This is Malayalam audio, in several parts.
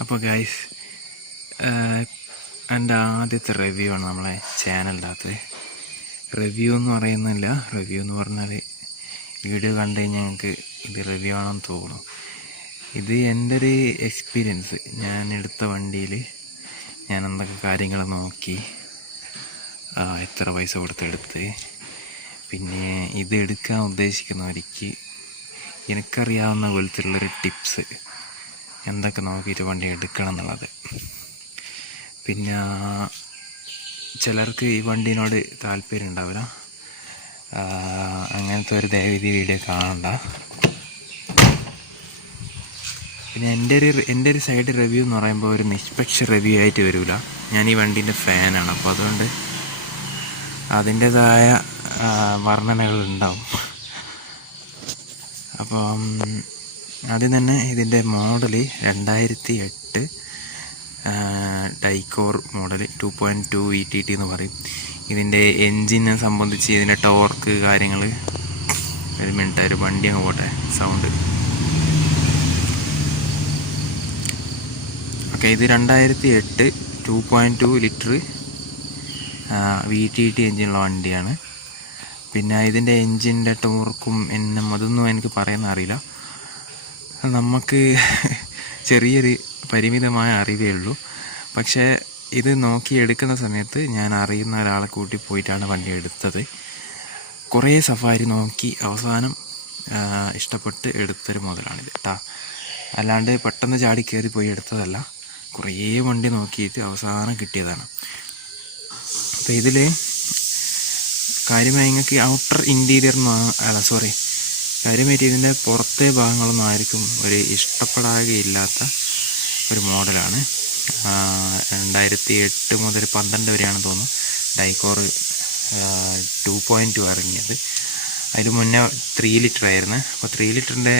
അപ്പോൾ ഗൈസ്, എൻ്റെ ആദ്യത്തെ റിവ്യൂ ആണ് നമ്മളെ ചാനലിൻ്റെ അകത്ത്. റിവ്യൂ എന്ന് പറയുന്നില്ല, റിവ്യൂ എന്ന് പറഞ്ഞാൽ വീഡിയോ കണ്ടു കഴിഞ്ഞാൽ ഞങ്ങൾക്ക് ഇത് റിവ്യൂ ആണെന്ന് തോന്നും. ഇത് എൻ്റെ ഒരു എക്സ്പീരിയൻസ്. ഞാൻ എടുത്ത വണ്ടിയിൽ ഞാൻ എന്തൊക്കെ കാര്യങ്ങൾ നോക്കി, എത്ര പൈസ കൊടുത്തെടുത്ത്, പിന്നെ ഇത് എടുക്കാൻ ഉദ്ദേശിക്കുന്നവർക്ക് എനിക്കറിയാവുന്ന പോലത്തുള്ളൊരു ടിപ്സ് എന്തൊക്കെ നോക്കിയിട്ട് വണ്ടി എടുക്കണം എന്നുള്ളത്. പിന്നെ ചിലർക്ക് ഈ വണ്ടീനോട് താല്പര്യം ഉണ്ടാവില്ല, അങ്ങനത്തെ ഒരു ദയവിധി വീഡിയോ കാണണ്ട. പിന്നെ എൻ്റെ ഒരു സൈഡ് റിവ്യൂ എന്ന് പറയുമ്പോൾ ഒരു നിഷ്പക്ഷ റിവ്യൂ ആയിട്ട് വരില്ല. ഞാൻ ഈ വണ്ടീൻ്റെ ഫാനാണ്, അപ്പോൾ അതുകൊണ്ട് അതിൻ്റേതായ വർണ്ണനകൾ ഉണ്ടാവും. അപ്പം ആദ്യം തന്നെ ഇതിൻ്റെ മോഡൽ 2008 ഡൈക്കോർ മോഡൽ 2.2 ETT എന്ന് പറയും. ഇതിൻ്റെ എൻജിനെ സംബന്ധിച്ച് ഇതിൻ്റെ ടോർക്ക് കാര്യങ്ങൾ, ഒരു മിനിറ്റ് ഒരു വണ്ടി അങ്ങ് പോട്ടെ, സൗണ്ട്. ഓക്കെ, ഇത് 2008 2.2 ലിറ്റർ VTT എൻജിനുള്ള വണ്ടിയാണ്. പിന്നെ ഇതിൻ്റെ എൻജിൻ്റെ ടോർക്കും അതൊന്നും എനിക്ക് പറയാൻ അറിയില്ല. നമുക്ക് ചെറിയൊരു പരിമിതമായ അറിവേ ഉള്ളൂ. പക്ഷേ ഇത് നോക്കി എടുക്കുന്ന സമയത്ത് ഞാൻ അറിയുന്ന ഒരാളെ കൂട്ടി പോയിട്ടാണ് വണ്ടി എടുത്തത്. കുറേ സഫാരി നോക്കി അവസാനം ഇഷ്ടപ്പെട്ട് എടുത്തൊരു മുതലാണിത് കേട്ടോ. അല്ലാണ്ട് പെട്ടെന്ന് ചാടി കയറി പോയി എടുത്തതല്ല, കുറേ വണ്ടി നോക്കിയിട്ട് അവസാനം കിട്ടിയതാണ്. അപ്പോൾ ഇതിൽ കാര്യമായി നിങ്ങൾക്ക് ഔട്ടർ ഇൻറ്റീരിയർ കാര്യമായിട്ട് ഇതിൻ്റെ പുറത്തെ ഭാഗങ്ങളൊന്നും ആയിരിക്കും ഒരു ഇഷ്ടപ്പെടാകയില്ലാത്ത ഒരു മോഡലാണ്. 2008 മുതൽ 12 വരെയാണ് തോന്നുന്നു ഡൈക്കോർ 2.2 ഇറങ്ങിയത്. അതിന് മുന്നേ 3 ലിറ്റർ ആയിരുന്നു. അപ്പോൾ 3 ലിറ്ററിൻ്റെ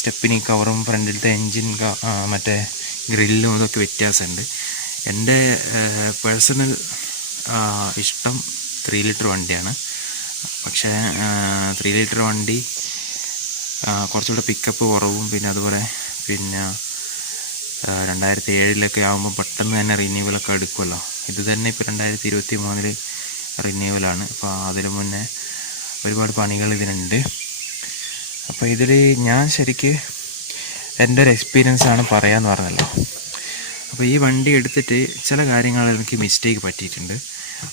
സ്റ്റെപ്പിനി കവറും ഫ്രണ്ടിലത്തെ എൻജിൻ മറ്റേ ഗ്രില്ലും ഇതൊക്കെ വ്യത്യാസമുണ്ട്. എൻ്റെ പേഴ്സണൽ ഇഷ്ടം 3 ലിറ്റർ വണ്ടിയാണ്. പക്ഷേ 3 ലിറ്റർ വണ്ടി കുറച്ചുകൂടെ പിക്കപ്പ് കുറവും, പിന്നെ അതുപോലെ 2007 ആകുമ്പോൾ പെട്ടെന്ന് തന്നെ റിന്യൂവലൊക്കെ എടുക്കുമല്ലോ. ഇത് തന്നെ ഇപ്പോൾ 2023 റിന്യൂവലാണ്. അപ്പോൾ അതിന് മുന്നേ ഒരുപാട് പണികൾ ഇതിനുണ്ട്. അപ്പോൾ ഇതിൽ ഞാൻ ശരിക്ക് എൻ്റെ ഒരു എക്സ്പീരിയൻസാണ് പറയാമെന്ന് പറഞ്ഞല്ലോ. അപ്പോൾ ഈ വണ്ടി എടുത്തിട്ട് ചില കാര്യങ്ങൾ എനിക്ക് മിസ്റ്റേക്ക് പറ്റിയിട്ടുണ്ട്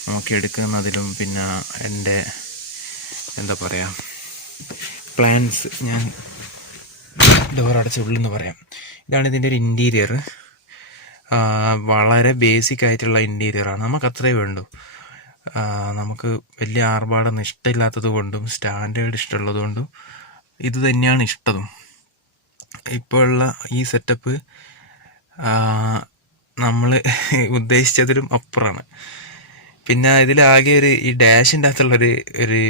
നോക്കിയെടുക്കുന്നതിലും. പിന്നെ എൻ്റെ എന്താ പറയുക, പ്ലാൻസ്, ഞാൻ ഡോറടച്ച ഉള്ളെന്ന് പറയാം. ഇതാണ് ഇതിൻ്റെ ഒരു ഇൻറ്റീരിയർ. വളരെ ബേസിക് ആയിട്ടുള്ള ഇൻറ്റീരിയറാണ്. നമുക്ക് അത്രേ വേണ്ടൂ. നമുക്ക് വലിയ ആർഭാടൊന്നും ഇഷ്ടമില്ലാത്തത് കൊണ്ടും സ്റ്റാൻഡേർഡ് ഇഷ്ടമുള്ളത് കൊണ്ടും ഇത് തന്നെയാണ് ഇഷ്ടതും. ഇപ്പോൾ ഉള്ള ഈ സെറ്റപ്പ് നമ്മൾ ഉദ്ദേശിച്ചതിലും അപ്പുറമാണ്. പിന്നെ ഇതിലാകെ ഈ ഡാഷിൻ്റെ അകത്തുള്ളൊരു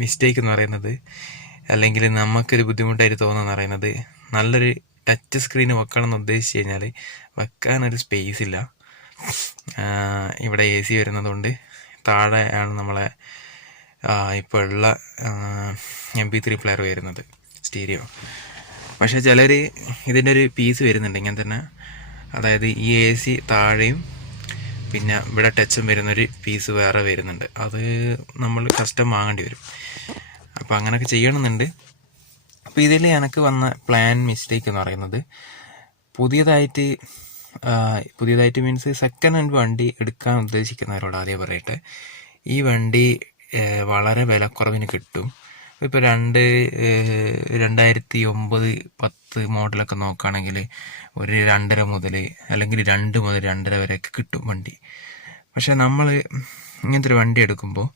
മിസ്റ്റേക്ക് എന്ന് പറയുന്നത്, അല്ലെങ്കിൽ നമുക്കൊരു ബുദ്ധിമുട്ടായിട്ട് തോന്നുന്നതെന്ന് പറയുന്നത്, നല്ലൊരു ടച്ച് സ്ക്രീൻ വെക്കണം എന്ന് ഉദ്ദേശിച്ച് കഴിഞ്ഞാൽ വെക്കാനൊരു സ്പേസ് ഇല്ല. ഇവിടെ AC വരുന്നതുകൊണ്ട് താഴെ ആണ് നമ്മളെ ഇപ്പോൾ ഉള്ള MP3 പ്ലെയർ വരുന്നത്, സ്റ്റീരിയോ. പക്ഷേ ചിലർ ഇതിൻ്റെ ഒരു പീസ് വരുന്നുണ്ട് ഇങ്ങനെ തന്നെ, അതായത് ഈ AC താഴെയും പിന്നെ ഇവിടെ ടച്ചും വരുന്നൊരു പീസ് വേറെ വരുന്നുണ്ട്. അത് നമ്മൾ കസ്റ്റം വാങ്ങേണ്ടി വരും. അപ്പോൾ അങ്ങനെയൊക്കെ ചെയ്യണമെന്നുണ്ട്. അപ്പോൾ ഇതിൽ എനിക്ക് വന്ന പ്ലാൻ മിസ്റ്റേക്ക് എന്ന് പറയുന്നത്, പുതിയതായിട്ട് മീൻസ് സെക്കൻഡ് ഹാൻഡ് വണ്ടി എടുക്കാൻ ഉദ്ദേശിക്കുന്നവരോട് ആദ്യം പറയട്ടെ, ഈ വണ്ടി വളരെ വിലക്കുറവിന് കിട്ടും. ഇപ്പോൾ 2009-10 മോഡലൊക്കെ നോക്കുകയാണെങ്കിൽ ഒരു 2.5 മുതൽ അല്ലെങ്കിൽ 2 മുതൽ 2.5 വരെയൊക്കെ കിട്ടും വണ്ടി. പക്ഷെ നമ്മൾ ഇങ്ങനത്തെ ഒരു വണ്ടി എടുക്കുമ്പോൾ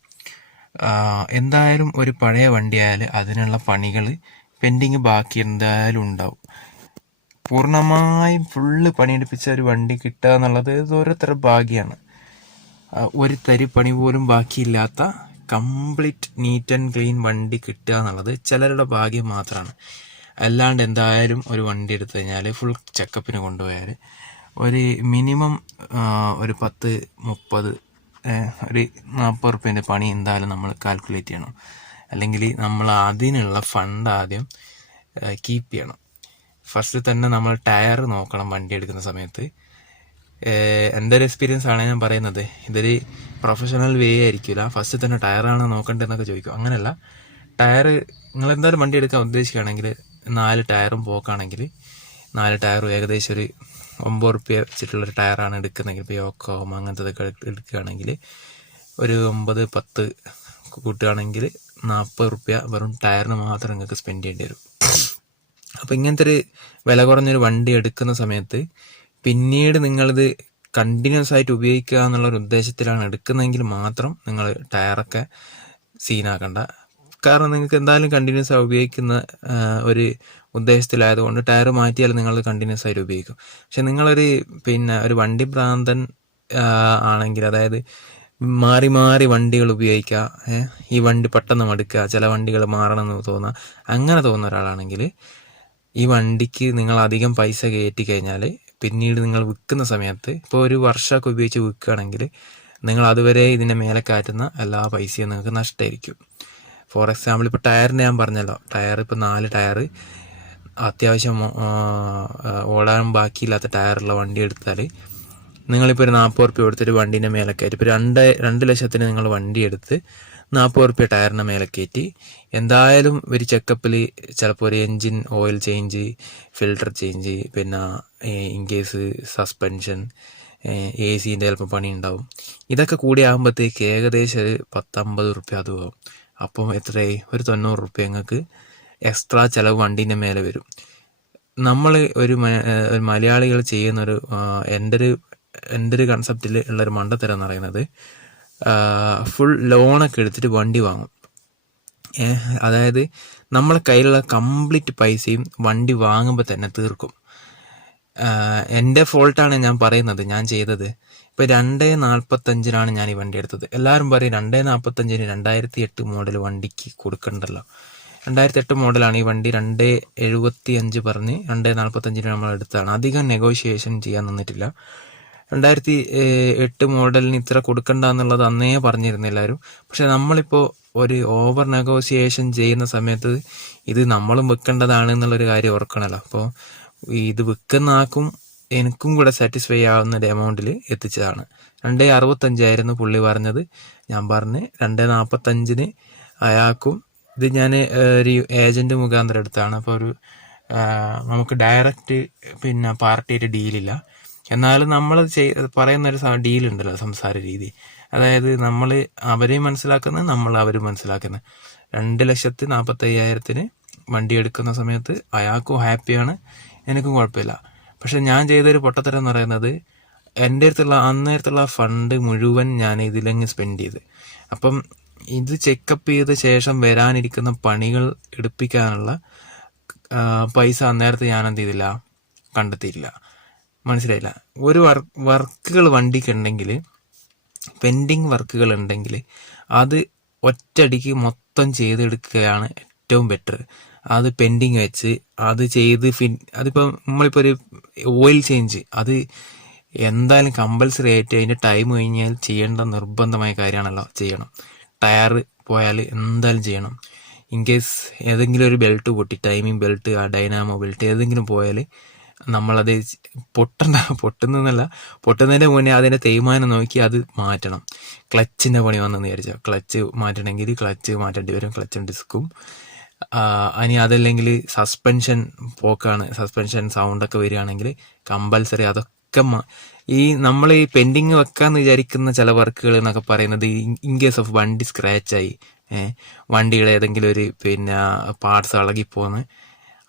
എന്തായാലും ഒരു പഴയ വണ്ടിയായാൽ അതിനുള്ള പണികൾ പെൻഡിങ് ബാക്കി എന്തായാലും ഉണ്ടാവും. പൂർണ്ണമായും ഫുള്ള് പണിയെടുപ്പിച്ച ഒരു വണ്ടി കിട്ടുക എന്നുള്ളത് ഓരോരുത്തരുടെ ഭാഗ്യമാണ്. ഒരു തരി പണി പോലും ബാക്കിയില്ലാത്ത കംപ്ലീറ്റ് നീറ്റ് ആൻഡ് ക്ലീൻ വണ്ടി കിട്ടുക എന്നുള്ളത് ചിലരുടെ ഭാഗ്യം മാത്രമാണ്. അല്ലാണ്ട് എന്തായാലും ഒരു വണ്ടി എടുത്തു കഴിഞ്ഞാൽ ഫുൾ ചെക്കപ്പിന് കൊണ്ടുപോയാൽ ഒരു മിനിമം ഒരു 10-30 ഒരു 40 റുപ്യേൻ്റെ പണി എന്തായാലും നമ്മൾ കാൽക്കുലേറ്റ് ചെയ്യണം. അല്ലെങ്കിൽ നമ്മൾ അതിനുള്ള ഫണ്ട് ആദ്യം കീപ്പ് ചെയ്യണം. ഫസ്റ്റ് തന്നെ നമ്മൾ ടയർ നോക്കണം വണ്ടി എടുക്കുന്ന സമയത്ത്. എൻ്റെ ഒരു എക്സ്പീരിയൻസ് ആണ് ഞാൻ പറയുന്നത്. ഇതൊരു പ്രൊഫഷണൽ വേ ആയിരിക്കില്ല. ഫസ്റ്റ് തന്നെ ടയറാണ് നോക്കേണ്ടതെന്നൊക്കെ ചോദിക്കും. അങ്ങനെയല്ല, ടയർ നിങ്ങൾ എന്തായാലും വണ്ടി എടുക്കാൻ ഉദ്ദേശിക്കുകയാണെങ്കിൽ 4 ടയറും പോക്കാണെങ്കിൽ 4 ടയറും ഏകദേശം ഒരു 9 റുപ്യ വെച്ചിട്ടുള്ളൊരു ടയറാണ് എടുക്കുന്നതെങ്കിൽ, ഇപ്പോൾ യോക്കോം അങ്ങനത്തതൊക്കെ എടുക്കുകയാണെങ്കിൽ ഒരു 9-10 കൂട്ടുകയാണെങ്കിൽ 40 റുപ്യ വെറും ടയറിന് മാത്രം നിങ്ങൾക്ക് സ്പെൻഡ് ചെയ്യേണ്ടി വരും. അപ്പോൾ ഇങ്ങനത്തെ ഒരു വില കുറഞ്ഞൊരു വണ്ടി എടുക്കുന്ന സമയത്ത് പിന്നീട് നിങ്ങളിത് കണ്ടിന്യൂസ് ആയിട്ട് ഉപയോഗിക്കുക എന്നുള്ളൊരു ഉദ്ദേശത്തിലാണ് എടുക്കുന്നതെങ്കിൽ മാത്രം നിങ്ങൾ ടയറൊക്കെ സീനാക്കണ്ട. കാരണം നിങ്ങൾക്ക് എന്തായാലും കണ്ടിന്യൂസ് ആയി ഉപയോഗിക്കുന്ന ഒരു ഉദ്ദേശത്തിലായതുകൊണ്ട് ടയർ മാറ്റിയാൽ നിങ്ങൾ കണ്ടിന്യൂസ് ആയിട്ട് ഉപയോഗിക്കും. പക്ഷെ നിങ്ങളൊരു ഒരു വണ്ടി ഭ്രാന്തൻ ആണെങ്കിൽ, അതായത് മാറി മാറി വണ്ടികൾ ഉപയോഗിക്കുക, ഈ വണ്ടി പെട്ടെന്ന് മടുക്കുക, ചില വണ്ടികൾ മാറണമെന്ന് തോന്നുക, അങ്ങനെ തോന്നുന്ന ഒരാളാണെങ്കിൽ ഈ വണ്ടിക്ക് നിങ്ങൾ അധികം പൈസ കയറ്റി കഴിഞ്ഞാൽ പിന്നീട് നിങ്ങൾ വിൽക്കുന്ന സമയത്ത്, ഇപ്പോൾ ഒരു വർഷമൊക്കെ ഉപയോഗിച്ച് വിൽക്കുകയാണെങ്കിൽ നിങ്ങൾ അതുവരെ ഇതിനെ മേലെ കാറ്റുന്ന എല്ലാ പൈസയും നിങ്ങൾക്ക് നഷ്ടമായിരിക്കും. ഫോർ എക്സാമ്പിൾ ഇപ്പോൾ ടയറിന് ഞാൻ പറഞ്ഞല്ലോ, ടയർ ഇപ്പോൾ 4 ടയർ അത്യാവശ്യം ഓടാൻ ബാക്കിയില്ലാത്ത ടയറുള്ള വണ്ടി എടുത്താൽ നിങ്ങളിപ്പോൾ ഒരു 40 റുപ്യ കൊടുത്തിട്ട് വണ്ടീൻ്റെ മേലെ കയറ്റി, ഇപ്പോൾ 2 ലക്ഷത്തിന് നിങ്ങൾ വണ്ടി എടുത്ത് 40 റുപ്യ ടയറിൻ്റെ മേലെ കയറ്റി, എന്തായാലും ഒരു ചെക്കപ്പിൽ ചിലപ്പോൾ ഒരു engine oil change, filter change, പിന്നെ ഇൻ കേസ് സസ്പെൻഷൻ, AC-ൻ്റെ ചിലപ്പോൾ പണി ഉണ്ടാവും. ഇതൊക്കെ കൂടി ആകുമ്പോഴത്തേക്ക് ഏകദേശം 10-50 റുപ്യ അതുമാവും. അപ്പം എത്രയായി? ഒരു 90 റുപ്യ നിങ്ങൾക്ക് എക്സ്ട്രാ ചിലവ് വണ്ടീൻ്റെ മേലെ വരും. നമ്മൾ ഒരു മലയാളികൾ ചെയ്യുന്നൊരു എൻ്റെ ഒരു കൺസെപ്റ്റിൽ ഉള്ളൊരു മണ്ടത്തരം എന്ന് പറയുന്നത്, ഫുൾ ലോണൊക്കെ എടുത്തിട്ട് വണ്ടി വാങ്ങും. അതായത് നമ്മളെ കയ്യിലുള്ള കംപ്ലീറ്റ് പൈസയും വണ്ടി വാങ്ങുമ്പോൾ തന്നെ തീർക്കും. എൻ്റെ ഫോൾട്ടാണ് ഞാൻ പറയുന്നത്, ഞാൻ ചെയ്തത്. ഇപ്പോൾ 2.45-നാണ് ഞാൻ ഈ വണ്ടി എടുത്തത്. എല്ലാവരും പറയും 2.45-ന് 2008 മോഡൽ വണ്ടിക്ക് കൊടുക്കണ്ടല്ലോ. 2008 മോഡലാണ് ഈ വണ്ടി. 2.75 പറഞ്ഞ് 2.45-ന് നമ്മൾ എടുത്തതാണ്. അധികം നെഗോഷിയേഷൻ ചെയ്യാൻ നിന്നിട്ടില്ല. 2008 മോഡലിന് ഇത്ര കൊടുക്കണ്ട എന്നുള്ളത് അന്നേ പറഞ്ഞിരുന്നു എല്ലാവരും. പക്ഷെ നമ്മളിപ്പോൾ ഒരു ഓവർ നെഗോഷിയേഷൻ ചെയ്യുന്ന സമയത്ത് ഇത് നമ്മളും വെക്കേണ്ടതാണ് എന്നുള്ളൊരു കാര്യം ഓർക്കണമല്ലോ. അപ്പോൾ ഇത് വിൽക്കുന്ന ആക്കും എനിക്കും കൂടെ സാറ്റിസ്ഫൈ ആവുന്ന ഒരു എമൗണ്ടിൽ എത്തിച്ചതാണ്. 2.65 പുള്ളി പറഞ്ഞത്. ഞാൻ പറഞ്ഞ് 2.45-ന് അയാൾക്കും. ഇത് ഞാൻ ഒരു ഏജൻറ്റ് മുഖാന്തരം എടുത്താണ്. അപ്പോൾ നമുക്ക് ഡയറക്റ്റ് പാർട്ടിയായിട്ട് ഡീലില്ല. എന്നാലും നമ്മൾ പറയുന്നൊരു ഡീലുണ്ടല്ലോ, സംസാര രീതി. അതായത് നമ്മൾ അവരെയും മനസ്സിലാക്കുന്നത്, നമ്മൾ അവരും മനസ്സിലാക്കുന്നത്. 2,45,000-ന് വണ്ടി എടുക്കുന്ന സമയത്ത് അയാൾക്കും ഹാപ്പിയാണ്, എനിക്കും കുഴപ്പമില്ല. പക്ഷെ ഞാൻ ചെയ്തൊരു പൊട്ടത്തരം എന്ന് പറയുന്നത്, എൻ്റെ അന്നേരത്തുള്ള ഫണ്ട് മുഴുവൻ ഞാൻ ഇതിലങ്ങ് സ്പെൻഡ് ചെയ്ത്. അപ്പം ഇത് ചെക്കപ്പ് ചെയ്ത ശേഷം വരാനിരിക്കുന്ന പണികൾ എടുപ്പിക്കാനുള്ള പൈസ അന്നേരത്ത് ഞാൻ എന്ത് ചെയ്തില്ല, കണ്ടെത്തിയില്ല. മനസ്സിലായില്ല. ഒരു വർക്കുകൾ വണ്ടിക്കുണ്ടെങ്കിൽ, പെൻഡിങ് വർക്കുകൾ ഉണ്ടെങ്കിൽ അത് ഒറ്റയടിക്ക് മൊത്തം ചെയ്തെടുക്കുകയാണ് ഏറ്റവും ബെറ്റർ. അത് പെൻഡിങ് വെച്ച് അത് ചെയ്ത് അതിപ്പോൾ നമ്മളിപ്പോൾ ഒരു ഓയിൽ ചേഞ്ച്, അത് എന്തായാലും കമ്പൽസറി ആയിട്ട് അതിൻ്റെ ടൈം കഴിഞ്ഞാൽ ചെയ്യേണ്ട നിർബന്ധമായ കാര്യമാണല്ലോ, ചെയ്യണം. ടയർ പോയാൽ എന്തായാലും ചെയ്യണം. ഇൻ കേസ് ഏതെങ്കിലും ഒരു ബെൽറ്റ് പൊട്ടി, ടൈമിംഗ് ബെൽറ്റ്, ആ ഡൈനാമോ ബെൽറ്റ് ഏതെങ്കിലും പോയാൽ നമ്മളത് പൊട്ടുന്നതിൻ്റെ മുന്നേ അതിൻ്റെ തേയ്മാനം നോക്കി അത് മാറ്റണം. ക്ലച്ചിൻ്റെ പണി വന്നെന്ന് വിചാരിച്ചോ, ക്ലച്ച് മാറ്റണമെങ്കിൽ ക്ലച്ച് മാറ്റേണ്ടി വരും, ക്ലച്ചും ഡിസ്കും. ഇനി അതല്ലെങ്കിൽ സസ്പെൻഷൻ പോക്കാണ്, സസ്പെൻഷൻ സൗണ്ടൊക്കെ വരികയാണെങ്കിൽ കമ്പൽസറി അതൊക്കെ ഈ നമ്മൾ ഈ പെൻഡിങ് വെക്കാന്ന് വിചാരിക്കുന്ന ചില വർക്കുകൾ എന്നൊക്കെ പറയുന്നത്, ഇൻ കേസ് ഓഫ് വണ്ടി സ്ക്രാച്ചായി, വണ്ടിയുടെ ഏതെങ്കിലും ഒരു പാർട്സ് ഇളകിപ്പോന്ന്,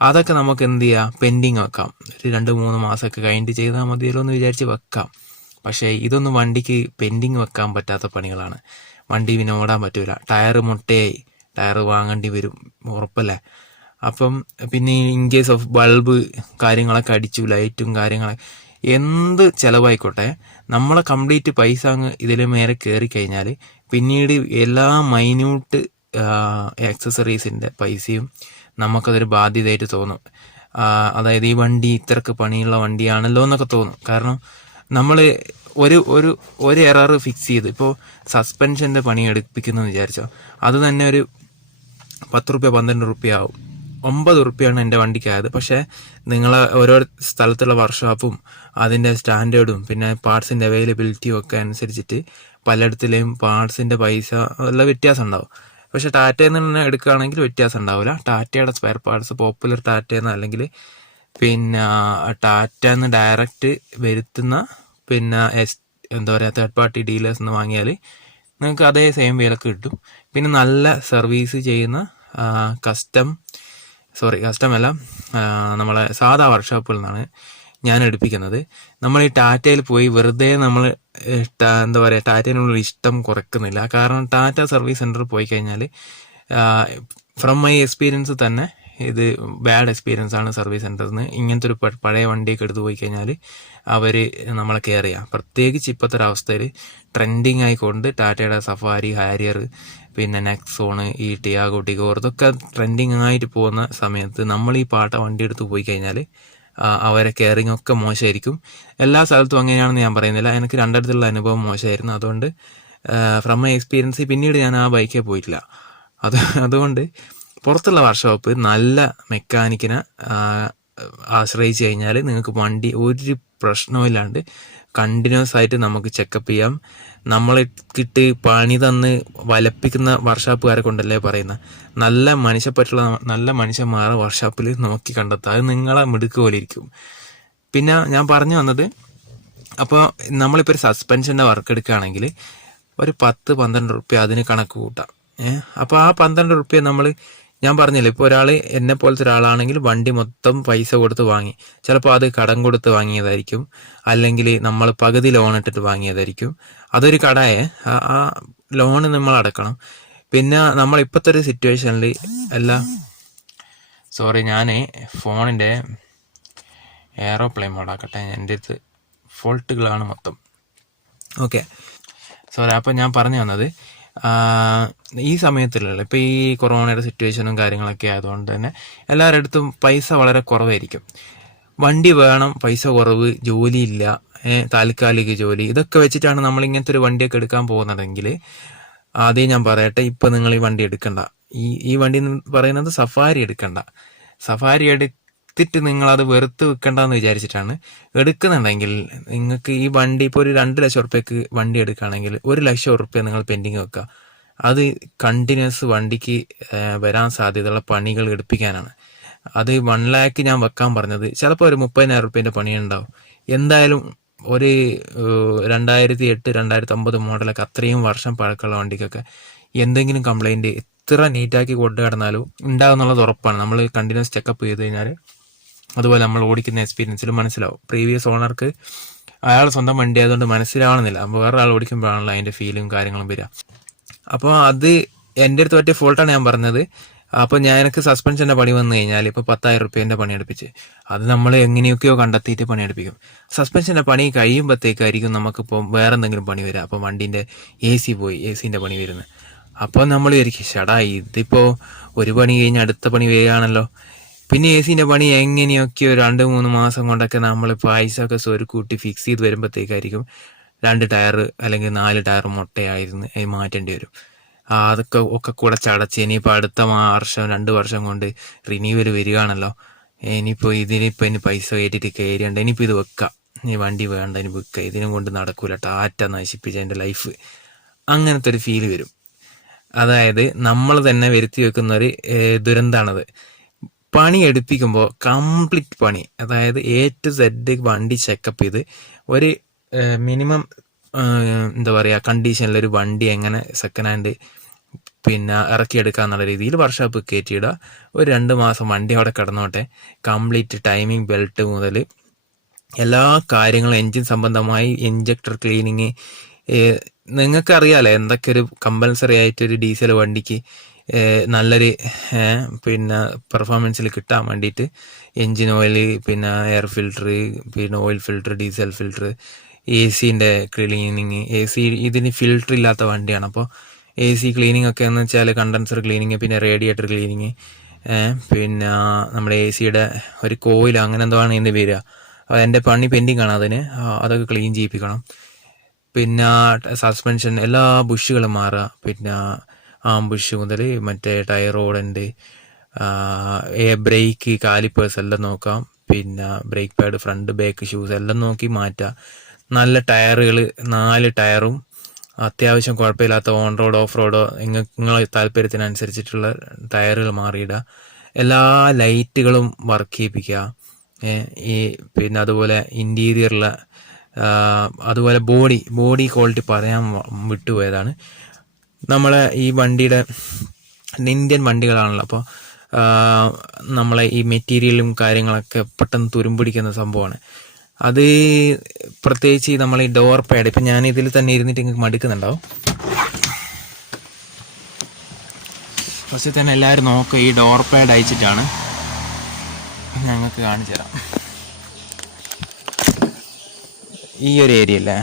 അതൊക്കെ നമുക്ക് എന്ത് ചെയ്യാം, പെൻഡിങ് വെക്കാം. ഒരു 2-3 മാസമൊക്കെ കഴിഞ്ഞിട്ട് ചെയ്താൽ മതിയല്ലോ എന്ന് വിചാരിച്ച് വെക്കാം. പക്ഷേ ഇതൊന്നും വണ്ടിക്ക് പെൻഡിങ് വെക്കാൻ പറ്റാത്ത പണികളാണ്. വണ്ടി പിന്നെ ഓടാൻ പറ്റൂല. ടയർ മുട്ടയായി, ടയർ വാങ്ങേണ്ടി വരും, ഉറപ്പല്ലേ. അപ്പം പിന്നെ ഇൻ കേസ് ഓഫ് ബൾബ് കാര്യങ്ങളൊക്കെ അടിച്ചു, ലൈറ്റും കാര്യങ്ങളൊക്കെ, എന്ത് ചിലവായിക്കോട്ടെ, നമ്മളെ കംപ്ലീറ്റ് പൈസ അങ്ങ് ഇതിൽ മേലെ കയറി കഴിഞ്ഞാൽ പിന്നീട് എല്ലാ മൈന്യൂട്ട് ആക്സസറീസിൻ്റെ പൈസയും നമുക്കതൊരു ബാധ്യതയായിട്ട് തോന്നും. അതായത് ഈ വണ്ടി ഇത്രക്ക് പണിയുള്ള വണ്ടിയാണല്ലോ എന്നൊക്കെ തോന്നും. കാരണം നമ്മൾ ഒരു എറർ ഫിക്സ് ചെയ്ത്, ഇപ്പോൾ സസ്പെൻഷൻ്റെ പണി എടുപ്പിക്കുന്നതെന്ന് വിചാരിച്ചോ, അത് തന്നെ ഒരു 10 റുപ്യ 12 റുപ്യ ആവും. 9 എൻ്റെ വണ്ടിക്കായത്. പക്ഷേ നിങ്ങൾ ഓരോ സ്ഥലത്തുള്ള വർക്ക്ഷോപ്പും അതിൻ്റെ സ്റ്റാൻഡേർഡും പിന്നെ പാർട്സിൻ്റെ അവൈലബിലിറ്റിയും ഒക്കെ അനുസരിച്ചിട്ട് പലയിടത്തിലെയും പാർട്സിൻ്റെ പൈസ എല്ലാം വ്യത്യാസം ഉണ്ടാവും. പക്ഷേ ടാറ്റയിൽ നിന്ന് തന്നെ എടുക്കുകയാണെങ്കിൽ വ്യത്യാസം ഉണ്ടാവില്ല. ടാറ്റയുടെ സ്പെയർ പാർട്സ് പോപ്പുലർ ടാറ്റയെന്ന് അല്ലെങ്കിൽ പിന്നെ ടാറ്റന്ന് ഡയറക്റ്റ് വരുത്തുന്ന പിന്നെ എന്താ പറയുക തേർഡ് പാർട്ടി ഡീലേഴ്സ് എന്ന് വാങ്ങിയാൽ നിങ്ങൾക്ക് അതേ സെയിം വിലക്ക് കിട്ടും. പിന്നെ നല്ല സർവീസ് ചെയ്യുന്ന കസ്റ്റം അല്ല, നമ്മളെ സാധാ വർക്ക്ഷോപ്പിൽ നിന്നാണ് ഞാൻ എടുപ്പിക്കുന്നത്. നമ്മൾ ഈ ടാറ്റയിൽ പോയി വെറുതെ നമ്മൾ എന്താ പറയുക ടാറ്റയിനുള്ള ഇഷ്ടം കുറയ്ക്കുന്നില്ല. കാരണം ടാറ്റ സർവീസ് സെൻറ്ററിൽ പോയി കഴിഞ്ഞാൽ ഫ്രം മൈ എക്സ്പീരിയൻസ് തന്നെ ഇത് ബാഡ് എക്സ്പീരിയൻസ് ആണ്. സർവീസ് സെൻറ്ററിൽ നിന്ന് ഇങ്ങനത്തെ ഒരു പഴയ വണ്ടിയൊക്കെ എടുത്ത് പോയി കഴിഞ്ഞാൽ അവർ നമ്മളെ കെയർ ചെയ്യാം. പ്രത്യേകിച്ച് ഇപ്പോഴത്തെ ഒരു അവസ്ഥയിൽ ട്രെൻഡിങ് ആയിക്കൊണ്ട് ടാറ്റയുടെ സഫാരി, ഹാരിയർ, പിന്നെ നെക്സോണ്, ഈ ടിയാഗോ, ടിഗോർ ഇതൊക്കെ ട്രെൻഡിങ് ആയിട്ട് പോകുന്ന സമയത്ത് നമ്മൾ ഈ വണ്ടി എടുത്ത് പോയി കഴിഞ്ഞാൽ അവരെ കെയറിങ് ഒക്കെ മോശമായിരിക്കും. എല്ലാ സ്ഥലത്തും അങ്ങനെയാണെന്ന് ഞാൻ പറയുന്നില്ല. എനിക്ക് രണ്ടിടത്തുള്ള അനുഭവം മോശമായിരുന്നു. അതുകൊണ്ട് ഫ്രം മൈ എക്സ്പീരിയൻസ് പിന്നീട് ഞാൻ ആ ബൈക്കിൽ പോയിട്ടില്ല. അതുകൊണ്ട് പുറത്തുള്ള വർക്ക്ഷോപ്പ് നല്ല മെക്കാനിക്കിനെ ആശ്രയിച്ച് കഴിഞ്ഞാൽ നിങ്ങൾക്ക് വണ്ടി ഒരു പ്രശ്നമില്ലാണ്ട് കണ്ടിന്യൂസ് ആയിട്ട് നമുക്ക് ചെക്കപ്പ് ചെയ്യാം. നമ്മൾക്കിട്ട് പണി തന്ന് വലപ്പിക്കുന്ന വർക്ക്ഷോപ്പുകാരെ കൊണ്ടല്ലേ പറയുന്നത്. നല്ല മനുഷ്യപ്പറ്റുള്ള നല്ല മനുഷ്യന്മാരെ വർക്ക്ഷോപ്പിൽ നോക്കി കണ്ടെത്താം. അത് നിങ്ങളെ മിടുക്ക് പോലെ ഇരിക്കും. പിന്നെ ഞാൻ പറഞ്ഞു വന്നത്, അപ്പോൾ നമ്മളിപ്പോൾ ഒരു സസ്പെൻഷൻ്റെ വർക്ക് എടുക്കുകയാണെങ്കിൽ ഒരു 10-12 റുപ്യ അതിന് കണക്ക് കൂട്ടാം. അപ്പോൾ ആ 12 റുപ്യ ഞാൻ പറഞ്ഞില്ലേ, ഇപ്പോൾ ഒരാൾ എന്നെ പോലത്തെ ഒരാളാണെങ്കിൽ വണ്ടി മൊത്തം പൈസ കൊടുത്ത് വാങ്ങി, ചിലപ്പോൾ അത് കടം കൊടുത്ത് വാങ്ങിയതായിരിക്കും, അല്ലെങ്കിൽ നമ്മൾ പകുതി ലോൺ ഇട്ടിട്ട് വാങ്ങിയതായിരിക്കും. അതൊരു കടയെ ആ ലോണ് നമ്മൾ അടക്കണം. പിന്നെ നമ്മൾ ഇപ്പോഴത്തെ ഒരു സിറ്റുവേഷനിൽ ഞാൻ ഫോണിൻ്റെ എയറോപ്ലെയിൻ മോഡാക്കട്ടെ, എൻ്റെ അടുത്ത് ഫോൾട്ടുകളാണ് മൊത്തം. ഓക്കെ, അപ്പോൾ ഞാൻ പറഞ്ഞു വന്നത്, ഈ സമയത്തുള്ള ഇപ്പോൾ ഈ കൊറോണയുടെ സിറ്റുവേഷനും കാര്യങ്ങളൊക്കെ ആയതുകൊണ്ട് തന്നെ എല്ലാവരുടെ അടുത്തും പൈസ വളരെ കുറവായിരിക്കും. വണ്ടി വേണം, പൈസ കുറവ്, ജോലിയില്ല, താൽക്കാലിക ജോലി, ഇതൊക്കെ വെച്ചിട്ടാണ് നമ്മൾ ഇങ്ങനത്തെ ഒരു വണ്ടിയൊക്കെ എടുക്കാൻ പോകുന്നതെങ്കിൽ ആദ്യം ഞാൻ പറയട്ടെ, ഇപ്പം നിങ്ങൾ ഈ വണ്ടി എടുക്കണ്ട. ഈ വണ്ടി പറയുന്നത് സഫാരി എടുക്കണ്ട. സഫാരി എടുത്തിട്ട് നിങ്ങളത് വെറുത്ത് വെക്കണ്ടെന്ന് വിചാരിച്ചിട്ടാണ് എടുക്കുന്നുണ്ടെങ്കിൽ നിങ്ങൾക്ക് ഈ വണ്ടി ഇപ്പോൾ ഒരു 2 ലക്ഷം ഉറുപ്പ്യക്ക് വണ്ടി എടുക്കുകയാണെങ്കിൽ 1 ലക്ഷം ഉറുപ്പ്യ നിങ്ങൾ പെൻഡിങ് വെക്കുക. അത് കണ്ടിന്യൂസ് വണ്ടിക്ക് വരാൻ സാധ്യതയുള്ള പണികൾ എടുപ്പിക്കാനാണ്. അത് 1 ലാക്ക് ഞാൻ വെക്കാൻ പറഞ്ഞത്, ചിലപ്പോൾ ഒരു 30,000 റുപ്യേൻ്റെ പണിയുണ്ടാവും. എന്തായാലും ഒരു 2008-2009 മോഡലൊക്കെ അത്രയും വർഷം പഴക്കമുള്ള വണ്ടിക്കൊക്കെ എന്തെങ്കിലും കംപ്ലൈൻറ്റ് എത്ര നീറ്റാക്കി കൊണ്ടു കിടന്നാലും ഉണ്ടാകുന്നുള്ളത് ഉറപ്പാണ്. നമ്മൾ കണ്ടിന്യൂസ് ചെക്കപ്പ് ചെയ്ത് കഴിഞ്ഞാൽ അതുപോലെ നമ്മൾ ഓടിക്കുന്ന എക്സ്പീരിയൻസിൽ മനസ്സിലാവും. പ്രീവിയസ് ഓണർക്ക് അയാൾ സ്വന്തം വണ്ടി ആയതുകൊണ്ട് മനസ്സിലാവണമെന്നില്ല, അപ്പോൾ വേറെ ആൾ ഓടിക്കുമ്പോഴാണല്ലോ അതിൻ്റെ ഫീലും കാര്യങ്ങളും വരിക. അപ്പോൾ അത് എൻ്റെ അടുത്ത് പറ്റിയ ഫോൾട്ടാണ് ഞാൻ പറഞ്ഞത്. അപ്പോൾ എനിക്ക് സസ്പെൻഷൻ്റെ പണി വന്നു കഴിഞ്ഞാൽ ഇപ്പോൾ 10,000 റുപ്യേൻ്റെ പണിയെടുപ്പിച്ച് അത് നമ്മൾ എങ്ങനെയൊക്കെയോ കണ്ടെത്തിയിട്ട് പണിയെടുപ്പിക്കും. സസ്പെൻഷൻ്റെ പണി കഴിയുമ്പോഴത്തേക്കായിരിക്കും നമുക്കിപ്പോൾ വേറെ എന്തെങ്കിലും പണി വരിക. അപ്പോൾ വണ്ടീൻ്റെ AC പോയി, AC-ൻ്റെ പണി വരുന്നത്. അപ്പോൾ നമ്മൾ വിചാരിക്കും, ഷടാ ഇതിപ്പോൾ ഒരു പണി കഴിഞ്ഞ് അടുത്ത പണി വരികയാണല്ലോ. പിന്നെ AC-ൻ്റെ പണി എങ്ങനെയൊക്കെയോ 2-3 മാസം കൊണ്ടൊക്കെ നമ്മൾ പൈസ ഒക്കെ സ്വരുക്കൂട്ടി ഫിക്സ് ചെയ്ത് വരുമ്പോഴത്തേക്കായിരിക്കും 2 ടയർ അല്ലെങ്കിൽ 4 ടയർ മുട്ടയായിരുന്നു മാറ്റേണ്ടി വരും. അതൊക്കെ കൂടെ ചടച്ച് ഇനിയിപ്പോൾ അടുത്ത വർഷം 2 വർഷം കൊണ്ട് റിന്യൂവൽ വരികയാണല്ലോ. ഇനിയിപ്പോൾ ഇനി പൈസ കയറ്റിയിട്ട് കയറിയുണ്ട്, ഇനിയിപ്പോൾ ഇത് വെക്കാം, ഇനി വണ്ടി വേണ്ട, ഇനി വെക്കുക, ഇതിനും കൊണ്ട് നടക്കൂല, ടാറ്റ നശിപ്പിച്ച എൻ്റെ ലൈഫ്, അങ്ങനത്തെ ഒരു ഫീല് വരും. അതായത് നമ്മൾ തന്നെ വരുത്തി വെക്കുന്ന ഒരു ദുരന്തമാണത്. പണി എടുപ്പിക്കുമ്പോൾ കംപ്ലീറ്റ് പണി, അതായത് A to Z വണ്ടി ചെക്കപ്പ് ചെയ്ത് ഒരു മിനിമം എന്താ പറയുക കണ്ടീഷനിലൊരു വണ്ടി എങ്ങനെ സെക്കൻഡ് ഹാൻഡ് പിന്നെ ഇറക്കിയെടുക്കുക എന്നുള്ള രീതിയിൽ വർക്ക്ഷോപ്പ് കയറ്റിയിടുക. ഒരു 2 മാസം വണ്ടി അവിടെ കിടന്നോട്ടെ. കംപ്ലീറ്റ് ടൈമിംഗ് ബെൽറ്റ് മുതൽ എല്ലാ കാര്യങ്ങളും എൻജിൻ സംബന്ധമായി ഇഞ്ചക്ടർ ക്ലീനിങ്, നിങ്ങൾക്കറിയാലോ എന്തൊക്കെ ഒരു കമ്പൽസറി ആയിട്ടൊരു ഡീസൽ വണ്ടിക്ക് നല്ലൊരു പിന്നെ പെർഫോമൻസിൽ കിട്ടാൻ വേണ്ടിയിട്ട് എൻജിൻ ഓയിൽ, പിന്നെ എയർ ഫിൽറ്റർ, പിന്നെ ഓയിൽ ഫിൽറ്റർ, ഡീസൽ ഫിൽറ്റർ, AC-ൻ്റെ ക്ലീനിങ്. ഇതിന് ഫിൽറ്റർ ഇല്ലാത്ത വണ്ടിയാണ്. അപ്പോൾ AC ക്ലീനിങ് ഒക്കെ എന്ന് വെച്ചാൽ കണ്ടൻസർ ക്ലീനിങ്, പിന്നെ റേഡിയേറ്റർ ക്ലീനിങ്, പിന്നെ നമ്മുടെ AC-യുടെ ഒരു കോയിൽ അങ്ങനെ എന്തോ ആണ് ഇതിൻ്റെ വരിക. എൻ്റെ പണി പെൻഡിങ് ആണ്, അതൊക്കെ ക്ലീൻ ചെയ്യിപ്പിക്കണം. പിന്നെ സസ്പെൻഷൻ എല്ലാ ബുഷുകളും മാറുക, പിന്നെ ബുഷ് മുതൽ മറ്റേ ടയർ ഓടൻ്റ് ബ്രേക്ക്, കാലിപ്പേഴ്സ് എല്ലാം നോക്കാം. പിന്നെ brake pad, front back shoes എല്ലാം നോക്കി മാറ്റാം. നല്ല ടയറുകൾ, 4 ടയറും അത്യാവശ്യം കുഴപ്പമില്ലാത്ത ഓൺ റോഡ് ഓഫ് റോഡോ നിങ്ങളെ താല്പര്യത്തിനനുസരിച്ചിട്ടുള്ള ടയറുകൾ മാറിയിടുക. എല്ലാ ലൈറ്റുകളും വർക്ക് ചെയ്യിപ്പിക്കുക. ഈ പിന്നെ അതുപോലെ ഇൻറ്റീരിയറിലെ അതുപോലെ ബോഡി ക്വാളിറ്റി പറയാൻ വിട്ടുപോയതാണ്. നമ്മളെ ഈ വണ്ടിയുടെ ഇന്ത്യൻ വണ്ടികളാണല്ലോ, അപ്പോൾ നമ്മളെ ഈ മെറ്റീരിയലും കാര്യങ്ങളൊക്കെ പെട്ടെന്ന് തുരുമ്പിടിക്കുന്ന സംഭവമാണ്. അത് പ്രത്യേകിച്ച് നമ്മൾ ഈ ഡോർ പാഡ്, ഇപ്പം ഞാൻ ഇതിൽ തന്നെ ഇരുന്നിട്ട് നിങ്ങൾക്ക് മടുക്കുന്നുണ്ടാവും. ഫസ്റ്റ് തന്നെ എല്ലാവരും നോക്കുക, ഈ ഡോർ പാഡ് അയച്ചിട്ടാണ് ഞങ്ങൾക്ക് കാണിച്ചു തരാം. ഈ ഒരു ഏരിയ അല്ലേ,